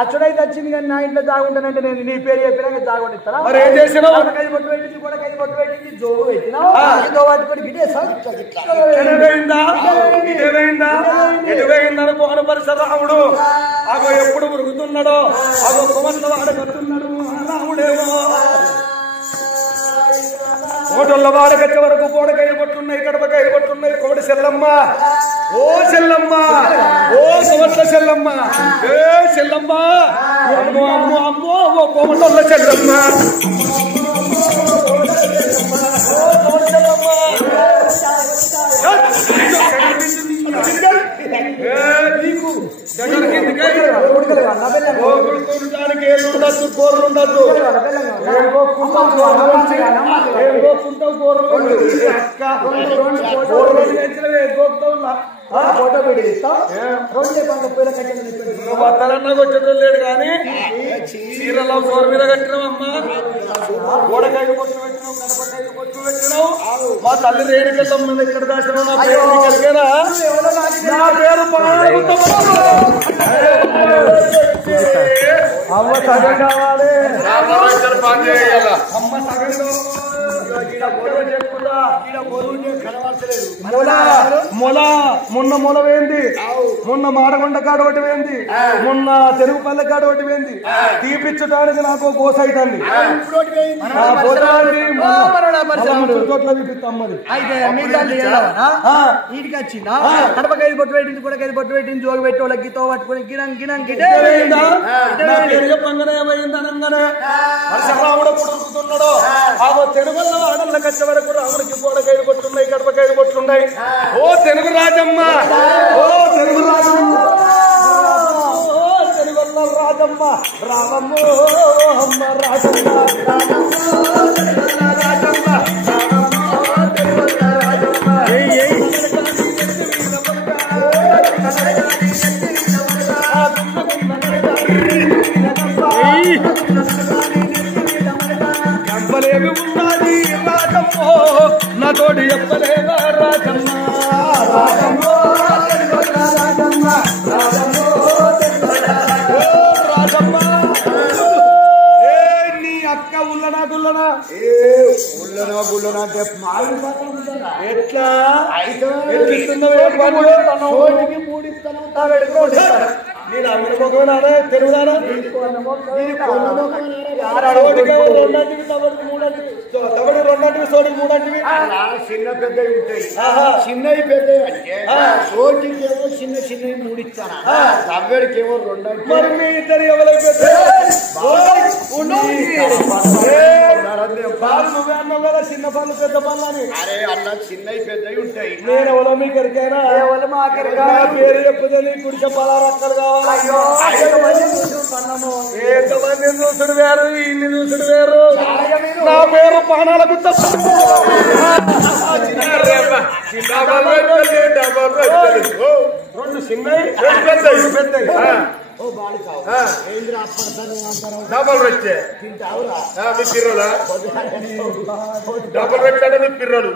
అచ్చుడైతే వచ్చింది కానీ నా ఇంట్లో జాగుంటానంటే నేను నీ పేరు చెప్పినాక జాగుంటారా? మరి ఏం చేసినావు? కడపకాయ బొట్టు పెట్టింది, గోడకాయ బొట్టు పెట్టింది, జోగు పెట్టినావు. ఎటువైందని పోన పరిసరాముడు అగో ఎప్పుడు మురుగుతున్నాడో అగో కుమర్ల వాడకట్టున్నాడు రాముడేమో. కోటల్ల వాడకచ్చే వరకు కోడకాయలు కొట్టున్నాయి, కడపకాయలు కొట్టున్నాయి. కోడి సెల్లమ్మ ఓ సెల్లమ్మ ఓ కోమట్ల సెల్లమ్మ ఏ సెల్లమ్మ అమ్మో అమ్మో అమ్మో ఓ కోమటల్ల సెల్లమ్మ నీకు దగ్గర కిందికి ఏళ్ళుండద్దు, కూరలు ఉండద్దు. వత్తలన్నా వచ్చేటోళ్ళు లేడు కానీ చీరలో కూర మీద కట్టినావమ్మా, గోడకాయలు కొట్టు పెట్టినావు, కడపకాయలు కొట్టు పెట్టినావు. మా తల్లి రేణుకెళ్ళం మీద ఇక్కడ దాచినావు. నా పేరు కలిగేనా? నా పేరు అమ్మ సగం కావాలి, అమ్మ సగం మొల మొన్న మొల వేయింది, మొన్న మాడగొండ కాడ ఒకటి వేయింది, మొన్న చెరువు పల్లె కాడ ఒకటి వేయింది. తీపిచ్చడానికి నాకు గోస అవుతుంది. చోట్ల తీపిస్తామ్మది. ఇంటికి వచ్చిందా కడపకాయలు బొట్టు పెట్టింది, కూడా బొట్టు పెట్టింది, జోగి పెట్టి వాళ్ళకి గీతో పట్టుకుని గిరం గిరం గిటే చెప్పంగానే ఏమైందనగానే పరశురాముడు పుడుకుతున్నాడు. ఆ తెలుగులో ఆడళ్ళకి వచ్చే వరకు రాముడికి గోడకాయలు కొట్టున్నాయి, కడపకాయలు కొట్టున్నాయి. ఓ తెలుగు రాజమ్మ, ఓ తెలుగు రాజమ్మ, తెలుగులో రాజమ్మ రామమ్మ అమ్మ రాజమ్మ చెప్పలేవి ఉన్నది రాజమ్మో, నా తోడి చెప్పలేవా రాజమ్మ రాజమ్మ రాజమ్మ రాజమ్మ. నీ అక్క ఉల్లనా గుల్లనా ఉల్లనా గుల్లనా అంటే ఎట్లా నేను అమ్మిన మొక్కనా తెలుగుదానా తవడి రెండంటివి సోడికి మూడంటివి చిన్న పెద్దవి ఉంటాయి. చిన్నవి పెద్దవి అంటే సోటికి ఏమో చిన్న చిన్నవి మూడిస్తాను, తవ్వడికి ఏమో రెండు. మరి మీ ఇద్దరు ఎవరైపోతే చిన్న పనులు పెద్ద పనులు అని. అరే అలా చిన్నవి పెద్దవి ఉంటాయి. నేను ఎవరో మీకు ఎరికైనా పేరు చెప్పుదే నీ గుడి చెప్పాలా రక్కలు కావాలి. ఎంతమంది చూసుడు వేరు, ఇన్ని చూసుడు వేరు. నా పేరు పానాలకు రెండు చిన్నవి పెద్దవి. డబల్ రొట్టె మీ పిర్రలా డబల్ రొట్టె మీ పిర్రలు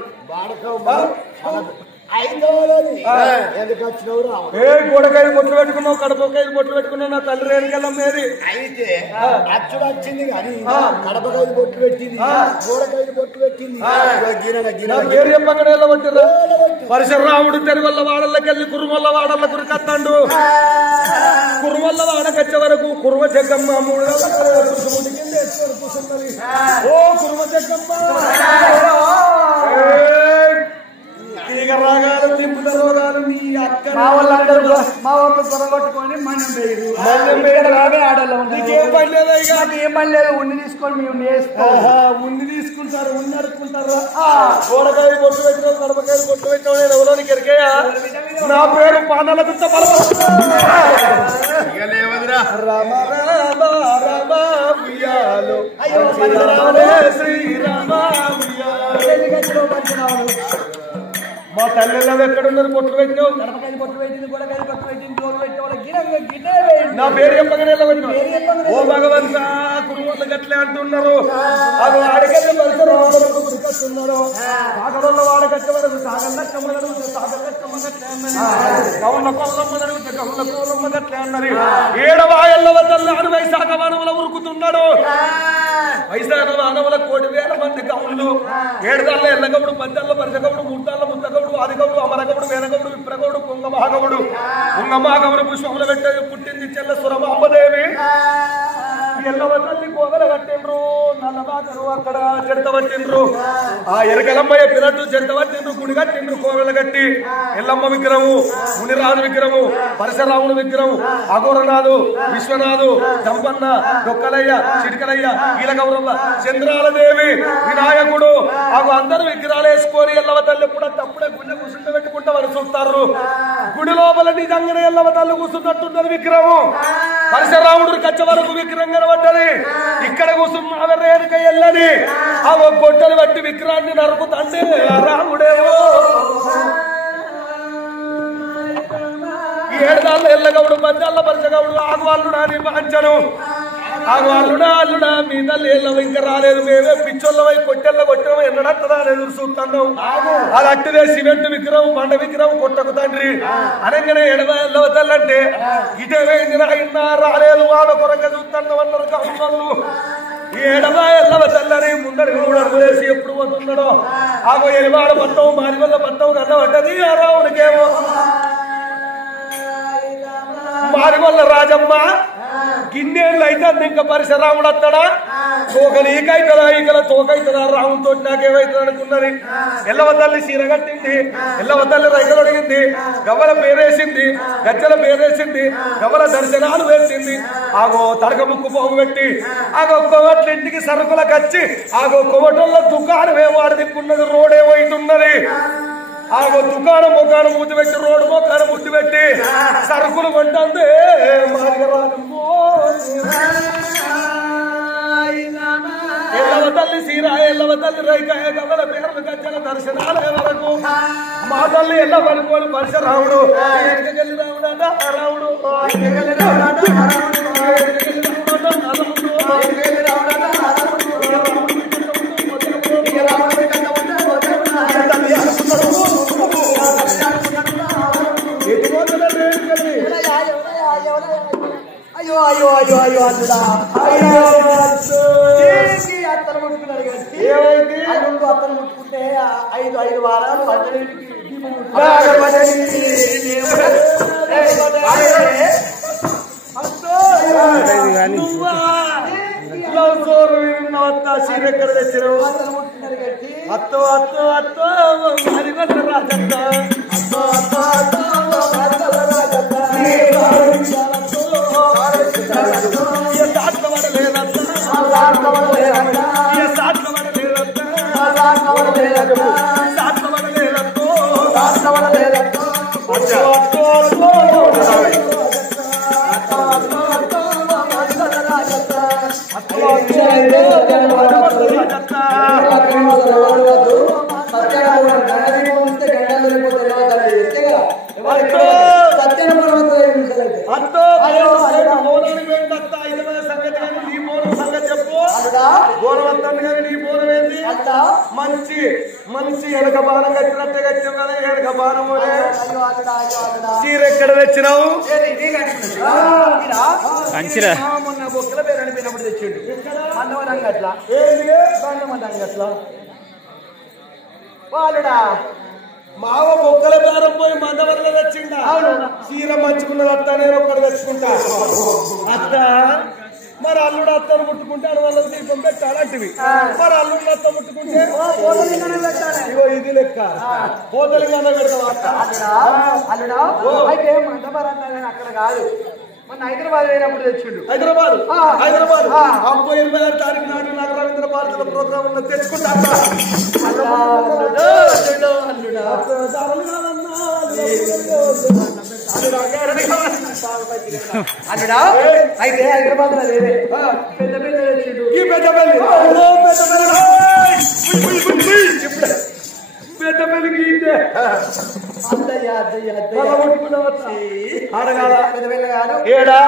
గోడకాయలు బొట్లు పెట్టుకున్నావు, కడపకాయలు బొట్లు పెట్టుకున్నావు. నా తల్లి రేణుకెళ్ళం మీది అయితే అచ్చుడు వచ్చింది కానీ కడపకాయలు బొట్లు పెట్టింది, గోడకాయలు బొట్లు పెట్టింది. పేరు చెప్పక్కడ వెళ్ళబట్టిరా పరశురాముడు తెలుగొల్ల వాడల్లోకి వెళ్ళి కురుమల్ల వాడల్ల కురికత్తాడు. కురుమల్ల వాడకొచ్చే వరకు కురుమ జగ్గమ్మ మూడు ఓ కురుమ జగ్గమ్మ వాళ్ళు పొరగొట్టుకొని మనం వేయరు ఆడలో నీకేం పని లేదా ఇక? ఏం పని లేదు ఉన్ని తీసుకొని మేము నేస్తాం ఉన్ని తీసుకుంటారు ఉన్ని అడుక్కుంటారు కూరగాయ బొట్టు పెట్టిన కడపకాయ బొట్టు పెట్టిన ఎవరోనికి ఎరికేయా నా పేరు పానాల గుత్త రామ రామ రామ ఉయ్యాలో శ్రీరామ మా తల్లిలో ఎక్కడున్నారు బొట్టు పెట్టినావు కడపకాయలు పొట్టు పెట్టింది గొడవకాయలు పొట్టు పెట్టింది జోలు పెట్టి వాళ్ళ గిటే నా పేరు చెప్పగానే ఓ భగవంత కుటుంబాలు గట్లే అంటున్నారు అది ఆడికెళ్ళి పరిసరాస్తున్నారు సాగరంలో వాడగట్టే వరకు సాగల్లక్కమ్మలు గట్లే అన్నారు ఏడవాయల్ల వద్దల్ని ఆడు వైశాఖ మానవుల ఉరుకుతున్నాడు వైశాఖ మానవుల 1,000,000 మంది గౌళ్ళు 7 దాళ్ళ ఎల్లగౌడు 10 దాళ్ళ పరిసగౌడు 3 దాళ్ళ ముద్దగౌడు ఆదిగౌడు అమరగౌడు వేనగౌడు విప్రగౌడు పొంగమహాగౌడు పొంగమహాగౌడు పుష్పములు పెట్టే పుట్టింది చెల్ల సురమాంబదేవి ఎల్లవ తల్లి కోగల కట్టిండ్రు నల్లబాకరు అక్కడ చెడత పట్టిండ్రు ఆ ఎరకలమ్మయ్య పిరట్టు చెడత పట్టిండ్రు గుడి కట్టిండ్రు కోగల కట్టి ఎల్లమ్మ విగ్రహము మునిరాజు విగ్రహము పరశురాముడు విగ్రహం అఘోరనాథు విశ్వనాథు జంపన్న డొక్కలయ్య చిటికలయ్య ఈలగౌరమ్మ చంద్రాలదేవి వినాయకుడు అవి అందరూ విగ్రహాలు వేసుకొని ఎల్లవ తల్లి కూడా తప్పుడే గుండె కూర్చుంట పెట్టుకుంటామని చూస్తారు గుడి లోపల నిజంగానే ఎల్లవ తల్లి కూర్చున్నట్టున్నది విగ్రహం పరశురాముడు కచ్చ వరకు విగ్రహం కనబడ్డది ఇక్కడ కూర్చున్న రేణుక ఎల్లని ఆ గొడ్డలు బట్టి విగ్రహాన్ని నరుకుతండి రాముడేవో 7 దాళ్ళ ఎల్లగౌడు 10 దాళ్ళ పరశగౌడు ఆగువాళ్ళుడా అని పంచను ఆగువాళ్ళుడా అల్లుడా మీ తల్లి ఎల్లవ ఇంకా రాలేదు మేమే పిచ్చోళ్ళమై కొట్టెల్ల కొట్టడం ఎన్నడత్తదా అని ఎదురు చూస్తున్నాం అది అట్టిదే సిమెంట్ విగ్రహం బండ విగ్రహం కొట్టకు తండ్రి అనగానే ఎల్లవ తల్లి అంటే ఇదే అయినా రాలేదు వాళ్ళ కొరంగా చూస్తున్నాం అన్నారు గౌళ్ళు ఏడవ ఎల్లవ తల్లని ముందరికి 3 అడుగులు వేసి ఎప్పుడు పోతున్నాడో ఆగో ఎలివాడ పట్టం మారివల్ల పట్టం కన్న పడ్డది ఆ రావుడికేమో మారివల్ల రాజమ్మ గిన్నెళ్ళు అయితే ఇంకా పరశురాముడు వస్తాడా తోకలు ఈకైతుందా ఈకల తోకైతుందా రాముతో నాకేమైతుంది అనుకున్నది ఎల్లవ తల్లి చీర కట్టింది ఎల్లవ తల్లి రైకలు అడిగింది గవ్వల పేరేసింది గజ్జల పేరేసింది గవ్వల దర్శనాలు వేసింది ఆగో తడక ముక్కు పోగు పెట్టి ఆగో కొవ్వట్ల ఇంటికి సరుకులకు వచ్చి ఆగో కొవ్వటల్లో దుకాణం ఏమో అడిదిక్కున్నది రోడేమవుతున్నది ఆగో దుకాణం మొక్కాను ముద్దు పెట్టి రోడ్డు మొక్కాను ముద్దు పెట్టి సరుకులు కొంటుంది ఎల్లవ తల్లి సీరా ఎల్లవ తల్లి రైకాయ గవ్వల పేర్లు గజ్జల దర్శనాలే వరకు మా తల్లి ఎల్ల పడుకోని పరశురాముడు ఎక్కడికెళ్ళి రాముడు అంట రాముడు అయ్యో అయ్యో అయ్యో అయ్యో అల్లుడా అత్తలు ముట్టుకున్నాడు అత్తలు ముట్టుకుంటే 5 వారాలు అతనికి ఎక్కడ తెచ్చినావు అత్తో అత్తో అత్తో హరివల్ల రాజంత అత్తో అత్తో అత్తో మంచి మంచి ఎనక బాణం కట్టినట్టే కట్టావు కదా ఎనక బాణం చీర ఎక్కడ తెచ్చినావు మొన్న బొక్కల పేరు అనిపోయినప్పుడు తెచ్చిండు బండమనంగట్లా బండమనంగట్లా వాళ్ళుడా మావ బొక్కల బేరం పోయి మందవరలో తెచ్చిండా చీర మంచుకున్నది అత్త నేను ఒక్కడు తెచ్చుకుంటా అత్త మరి అల్లుడు అత్తను ముట్టుకుంటే వాళ్ళకి దీపం పెట్టాలంటివి మరి అల్లుడు అత్త ముట్టుకుంటే ఇగో ఇది లెక్క పోతలింగానే పెడతావా అల్లుడా అయితే మంటపరన్నా కానీ అక్కడ కాదు మన హైదరాబాద్ పోయినప్పుడు తెచ్చిండు హైదరాబాద్ 26 తారీఖు నాడు నాకు రవీంద్ర భారతుల ప్రోగ్రామ్ ఉన్న తెచ్చుకుంటా అల్లుడా అయితే హైదరాబాద్ లో లేదే పెద్ద పెద్ద తెచ్చిండు ఈ పెద్దపల్లి పెద్దపల్లికి ఏడా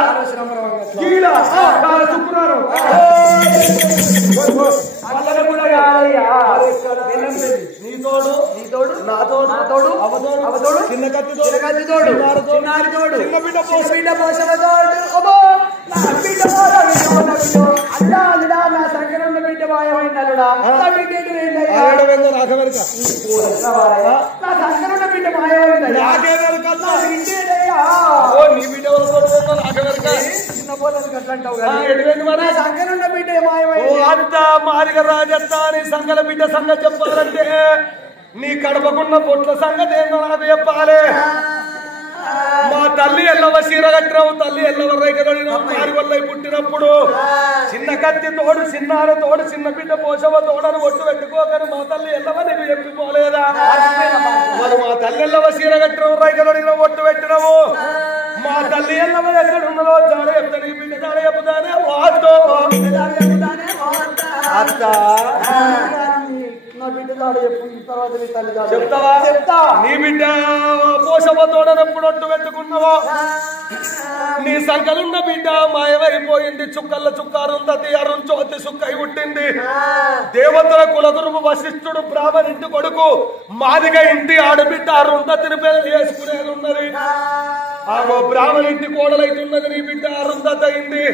శుక్రవారం నీ తోడు నా తోడు అవతోడు చిన్న కత్తి తోడు చిన్నారి తోడు చిన్న బిడ్డ పోషణ తోడు అల్లుడా నా సంఖ్య ఉన్న బిడ్డ మాయమైంది అల్లుడా నాకెవరిక నా సంఖ్య ఉన్న బిడ్డ మాయమైంది నాకెవరికన్నా నీ బిడ్డ నాకెవరిక చిన్న పోలేదు అట్లంటావు సంఖ్య ఉన్న బిడ్డ మాయమైంది అంత మారిగ రాజత్త నీ సంఘల బిడ్డ సంగతి చెప్పాలంటే నీ కడపకున్న పొట్ల సంగతి ఏందో నాకు చెప్పాలి మా తల్లి ఎల్లవ చీరగట్టినావు తల్లి ఎల్లవ రైకదడినావు మారి వల్ల పుట్టినప్పుడు చిన్న కత్తి తోడు చిన్నార తోడు చిన్న బిడ్డ పోషవ తోడను ఒట్టు పెట్టుకోకని మా తల్లి ఎల్లవ నీకు చెప్పిపోలేదా మరి మా తల్లి ఎల్లవ చీరగట్టినావు రైకదడినావు ఒట్టు పెట్టినావు మా తల్లి ఎల్లవ ఎక్కడున్నదో జాడ చెప్తా నీ బిడ్డ జాడ చెప్పుతానే వాతో అత్త చెప్తావా నీ బిడ్డ పోషవ తోడనప్పుడు ఒట్టు పెట్టుకున్నావో నీ సంకలున్న బిడ్డ మాయమైపోయింది చుక్కల్ల చుక్కారుందతి అరుంచోతి సుక్కై పుట్టింది దేవతల కులగురువు వశిష్ఠుడు బ్రాహ్మణింటి కొడుకు మాదిగ ఇంటి ఆడబిడ్డ అరుంధతిని పెళ్లి చేసుకునేది ఉన్నది ఆగో బ్రాహ్మణింటి కోడలైతున్నది నీ బిడ్డ అరుంధత అయింది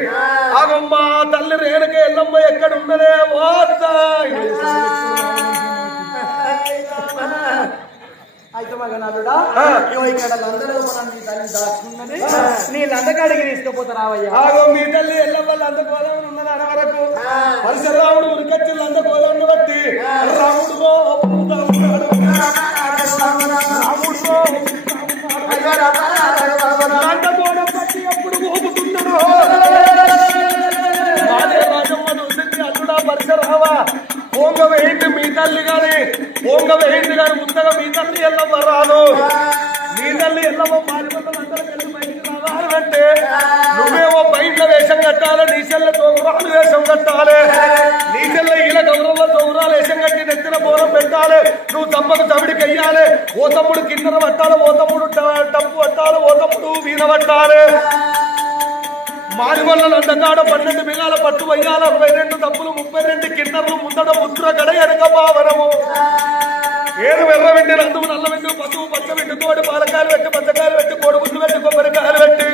ఆగో మా తల్లి రేణుక ఎల్లమ్మ ఎక్కడున్నదే అయితే మగనాలుడా ఇక్కడ లందరూ మనం మీ తల్లి దాచుకున్నది నీ లందకాడికి తీసుకుపోతారావయ్యా ఆగో మీ తల్లి ఎల్లమ్మ లందకోలని ఉన్నది అన వరకు పరశురాముడు ఉరికచ్చి లందకోలను బట్టి రాముడు లందకోలం బట్టి ఎప్పుడు మోపుతున్నాడు అల్లుడా పరశురామా ఓంగ వేయింది మీ తల్లి గాని ఓంగ వేయింది గాని ముందగా మీ తల్లి ఎల్లమ్మ రాదు మీ తల్లి ఎల్లమ్మ మారి అందరూ కలిసి బయటికి రావాలంటే నువ్వేమో బయట వేషం కట్టాలి నీ చెల్ల తోగురాలు వేషం కట్టాలి నీ చెల్ల ఇలా గౌరవ తోగురాలు వేషం కట్టి నెత్తిన బోరం పెట్టాలి నువ్వు తమ్మకు తమిడికి వెయ్యాలి ఓ తమ్ముడు కిన్నెర పట్టాలి ఓ తమ్ముడు డబ్బు పట్టాలి ఓ తమ్ముడు వీణ పట్టాలి మాదిగొల్ల లండకాడ 12 బిగాల పట్టు వయ్యాల 22 తప్పులు 32 కిన్నర్లు ముందడ ముద్ర గడ ఎనక పావనము ఏడు వెర్ర వెండి రందువు నల్ల వెండి పసుపు పచ్చ వెండి తోడి పాలకాయలు పెట్టి పచ్చకాయలు పెట్టి కోడిగుడ్లు పెట్టి కొబ్బరికాయలు పెట్టి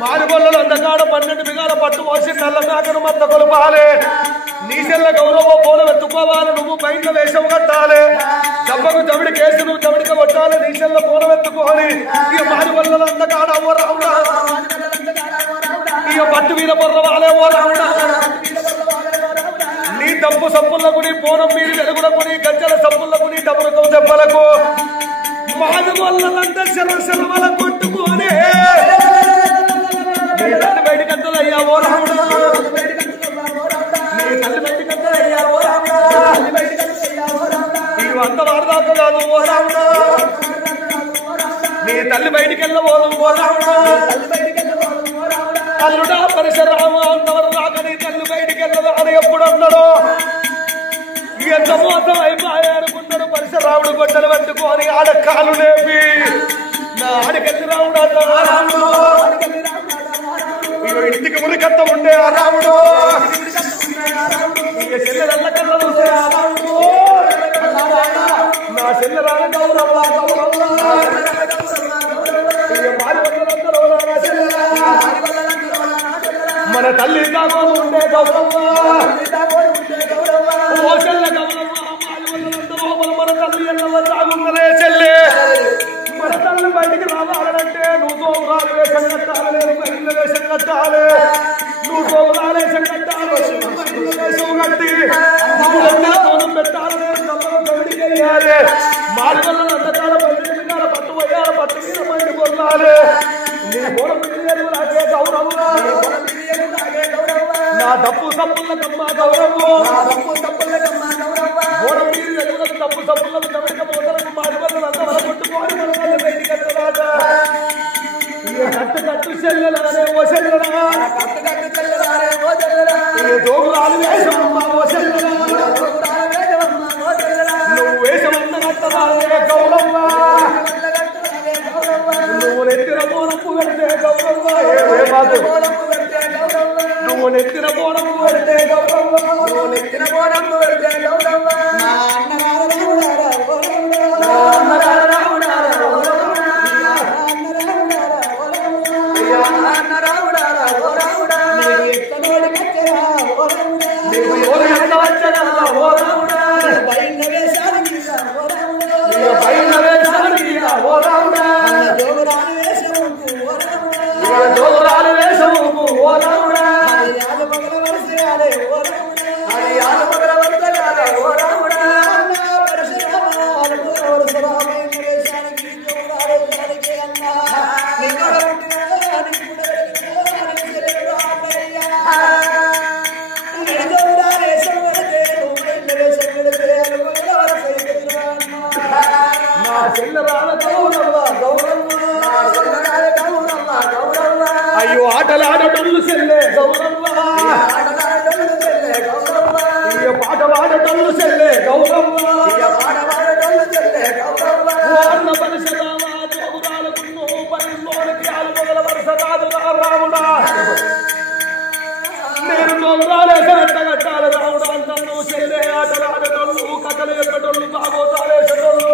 మాదిగొల్ల లండకాడ 12 బిగాల పట్టు పోసి నల్ల మేకను మత్త కొలపాలి నీసెల్ల గౌరవ పోల వెత్తుకోవాలి నువ్వు బయట వేషం కట్టాలి దెబ్బకు చవిడి కేసు నువ్వు చవిడికి కొట్టాలి నీసెల్ల పోల వెత్తుకోవాలి ఇక మాదిగొల్ల లండకాడ రావుడా ఇక పట్టు మీద పొర్రవాలే ఓ రావుడా నీ దప్పు సప్పులకు నీ పోనం మీరు వెలుగులకు నీ గజ్జల సప్పులకు నీ డబ్బులకు దెబ్బలకు మాదిగొల్లంతా శరవల కొట్టుకోనే నీ తల్లి బయటకత్తలయ్యా ఓ రావుడా నీ తల్లి బయటకత్తలయ్యా ఓ రావుడా నీవు అంత వారదాకా కాదు ఓ రావుడా నీ తల్లి బయటికెళ్ళబోదు ఓ రావుడా అల్లుడా పరశురామ అంతవరకు దాకా నీ తల్లి బయటికి వెళ్ళదు అని ఎప్పుడు అన్నాడో ఎంత మోసం అయిపోయి అనుకున్నాడు పరశురాముడు గొడ్డలు పట్టుకొని ఆడ కాలు లేపి నా ఆడికెళ్ళి రావుడు ఇంటికి ఉరికత్త ఉండే ఆ రాముడు చెల్లెల కళ్ళ చూసే ఆ రాముడు నా చెల్లెరాల గౌరవ మన తల్లి దాగోలు ఉండే గౌరవ ఓ చెల్లె గౌరవ మన తల్లి ఎల్లవ తాగున్నదే చెల్లె మన తల్లి బయటికి రావాలంటే నువ్వు గోపురాలు వేషం కట్టాలి, నేను మహిళ వేషం కట్టాలి, నువ్వు గోపురాలు వేషం కట్టాలి, మహిళ వేషం కట్టి కోణం పెట్టాలి, నేను తప్పని కమిటీకి వెయ్యాలి, మారి వల్ల అంతకాల పండుగ మీద పట్టు పోయాలి, పట్టు మీద మైండ్ కొల్లాలి, నీ కోణం పిల్లలు నాకే గౌరవం, నా తప్పు తప్పులకమ్మా గౌరవం, కోణం మీద తప్పు తప్పులకు కమిటీ పోతలకు మారి వల్ల అంత వల కొట్టుకోవాలి, మన బయటికి కట్టరాదా కట్టు కట్టు చెల్లెలారే ఓ చెల్లెలా, జోగురాలు వేషమమ్మా ఓ చెల్లెలా, నువ్వు వేషమన్న కట్టరాలే గౌరవ్వా, నువ్వు నెత్తిన బోనపు పెడితే గౌరవ్వా, నువ్వు నెత్తిన బోనపు పెడితే గౌరవ్వా, నువ్వు నెత్తిన బోనపు పెడితే గౌరవ్వా, అయ్యో ఆటలాడటల్లు చెల్లె గౌరవ్వా, పాట పాడటల్లు చెల్లె గౌరవ్వా, అన్న పరిసరావా జోగురాలకున్నో పనిలోనికి ఆలుమొగల వరుస రాదురా రాముడా, నేను జోగురాలేసగట్టాలి రాముడా అంటాను, చెల్లె ఆటలాడటల్లు కథలు ఎక్కటోళ్ళు బాగోతాలేసటోళ్ళు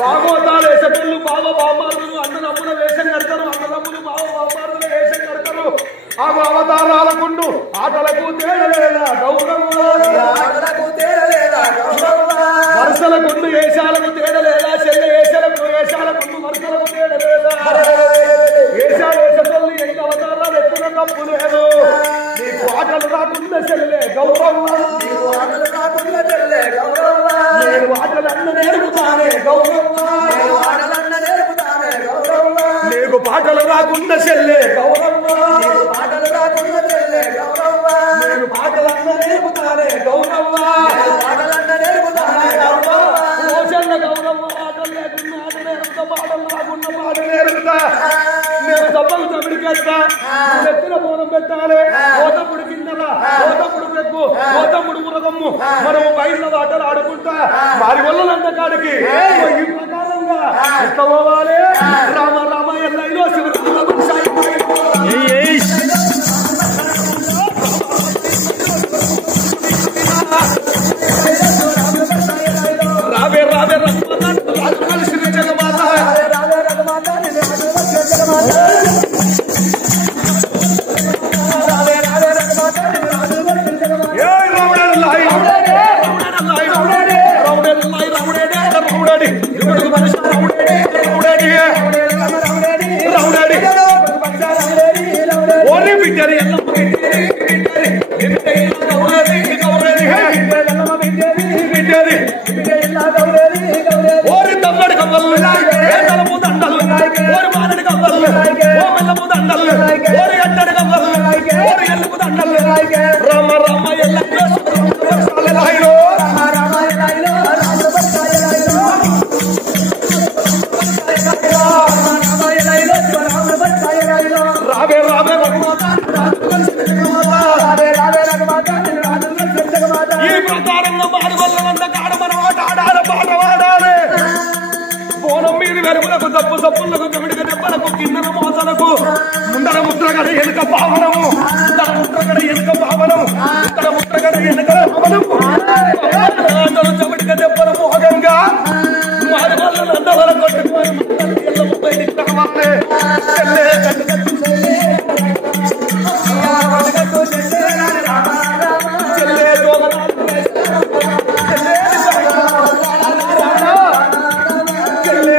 బాగోతాలేసటోళ్ళు బావ బామారులు అన్నదమ్ముల వేషం కడతారు, అన్నదమ్ములు బావ బామారుల వేషం కడతారు, ఆ అవతారాలకుండు ఆటలకు తేడలేదా గౌరవ్వా, వరుసలకుండు వేషాలకు తేడలేదా చెల్లె, వేషాలకు వేషాలకుండు వరుసలకు తేడలేదా, వేషాలు వేసటోళ్ళు ఎన్ని అవతారాలు ఎత్తున తప్పు లేదు, నీకు ఆటలు రాకుండా చెల్లె గౌరవ్వా, నేను ఆటలన్న నేర్పుతానే గౌరవ్వా, నీకు పాటలు రాకుండా చెల్లె గౌరవ్వా, నేను పాటలన్న నేర్పుతానే గౌరవ్వా, చెల్లె గౌరవ్వ ఆటలు లేకున్నా ఆట నేర్పుతా, పాటలు రాకుండా పాట నేర్పుతా, నేను సభకు తమిడికెళ్తా, ఎత్తున బోనం పెట్టాలి, ఓతప్పుడు కిందల ఓతప్పుడు పెగ్గు ఓతప్పుడు మురగమ్ము, మనము బయట ఆటలు ఆడుకుంటా వారి వల్ల కాడికి ఈ ప్రకారంగా ఇట్లా పోవాలి, రామ రామ ఎల్లైలో రావే రావే శ్రీ జగమాత ఓరి తమ్మడి కవ్వలు వేదలము దండలు ఓరి మానడి కవ్వలు ఓ మెల్లము దండలు ఓరి అట్టడి కవ్వలు ఓరి ఎల్లుము దండలు రామ రామ ఎల్లయ్యో రావే రావే ఈ ప్రకారంగా మారు వల్ల కాడ మనం ఆట ఆడాలి, పాట పాడాలి, బోనం మీద వెలుగులకు తప్పు తప్పులకు కమిడిక దెబ్బలకు కిందన మోసలకు ముందర ముద్రగడ ఎనుక పావనము, ముందర ముద్రగడ ఎనుక పావనము, ముందర ముద్రగడ ఎనుక పావనము, చమిడిక దెబ్బల మోహంగా మారి వల్ల నందవర కొట్టుకొని చెల్లె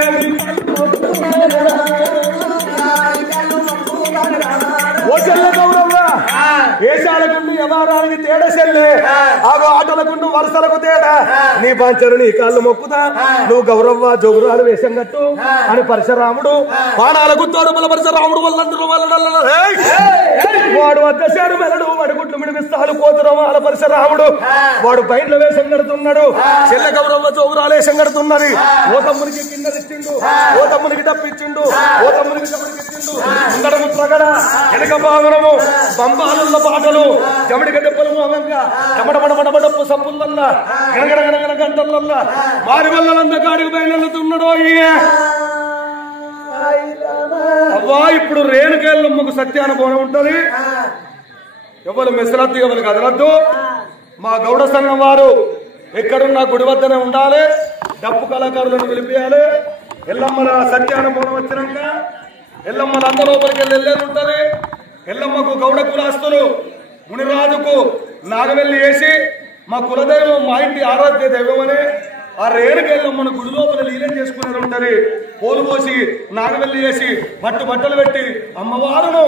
ఏడసెల్లే ఆగో ఆటలకు నువ్వు వరుసలకు తేడా నీ పంచరు నీ కాళ్ళు మొక్కుతా నువ్వు గౌరవ్వ జోగురాలు వేషం కట్టు అని పరశురాముడు బాణాలకు తోడుపుల పరశురాముడు వాళ్ళందరూ వాడు అద్దశాడు మెలడు వాడు గుట్లు మిడిపిస్తాడు కోతురమాల పరశురాముడు వాడు బయట వేషం కడుతున్నాడు చెల్ల గౌరవ్వ జోగురాలు వేషం కడుతున్నది ఓ తమ్మునికి కింద ఇచ్చిండు ఓ తమ్మునికి తప్పించిండు ఓ తమ్మునికి తమ్ముడికిచ్చిండు ముందడము ప్రగడ వెనక భాగనము బంబాలున్న పాటలు జమడిక దెబ్బలు మోగంగా టమటమడమడమడప్పు సప్పులల్లా గనగనగనగన గంటలల్లా మారి వల్లలంద కాడికి బయలుతున్నాడు అవ్వా ఇప్పుడు రేణుకేళ్ళమ్మకు సత్యానుభవం ఉంటది ఎవరు మెసలద్దు ఎవరు కదలద్దు మా గౌడ సంఘం వారు ఎక్కడున్నా గుడి వద్దనే ఉండాలి డప్పు కళాకారులను పిలిపియాలి ఎల్లమ్మల సత్యానుభవం వచ్చినాక ఎల్లమ్మల అంద లోపలికి వెళ్ళేది ఉంటది ఎల్లమ్మకు గౌడ కులాస్తులు మునిరాజుకు నాగవెల్లి వేసి మా కులదైవం మా ఇంటి ఆరాధ్య దైవం అని ఆ రేణుకెళ్ళమ్మను గుడి లోపల లీలం చేసుకునేది ఉంటది పోలు పోసి నాగవెల్లి వేసి బట్టలు పెట్టి అమ్మవారును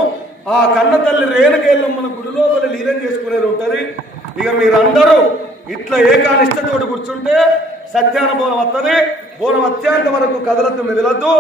ఆ కన్న తల్లి రేణుకెళ్ళమ్మను గుడి లోపల లీలం చేసుకునేది ఉంటది ఇక మీరందరూ ఇట్లా ఏకానిష్టతోటి కూర్చుంటే సత్యానుభవం వస్తుంది బోనం అత్యంత వరకు కదలద్దు మెదలద్దు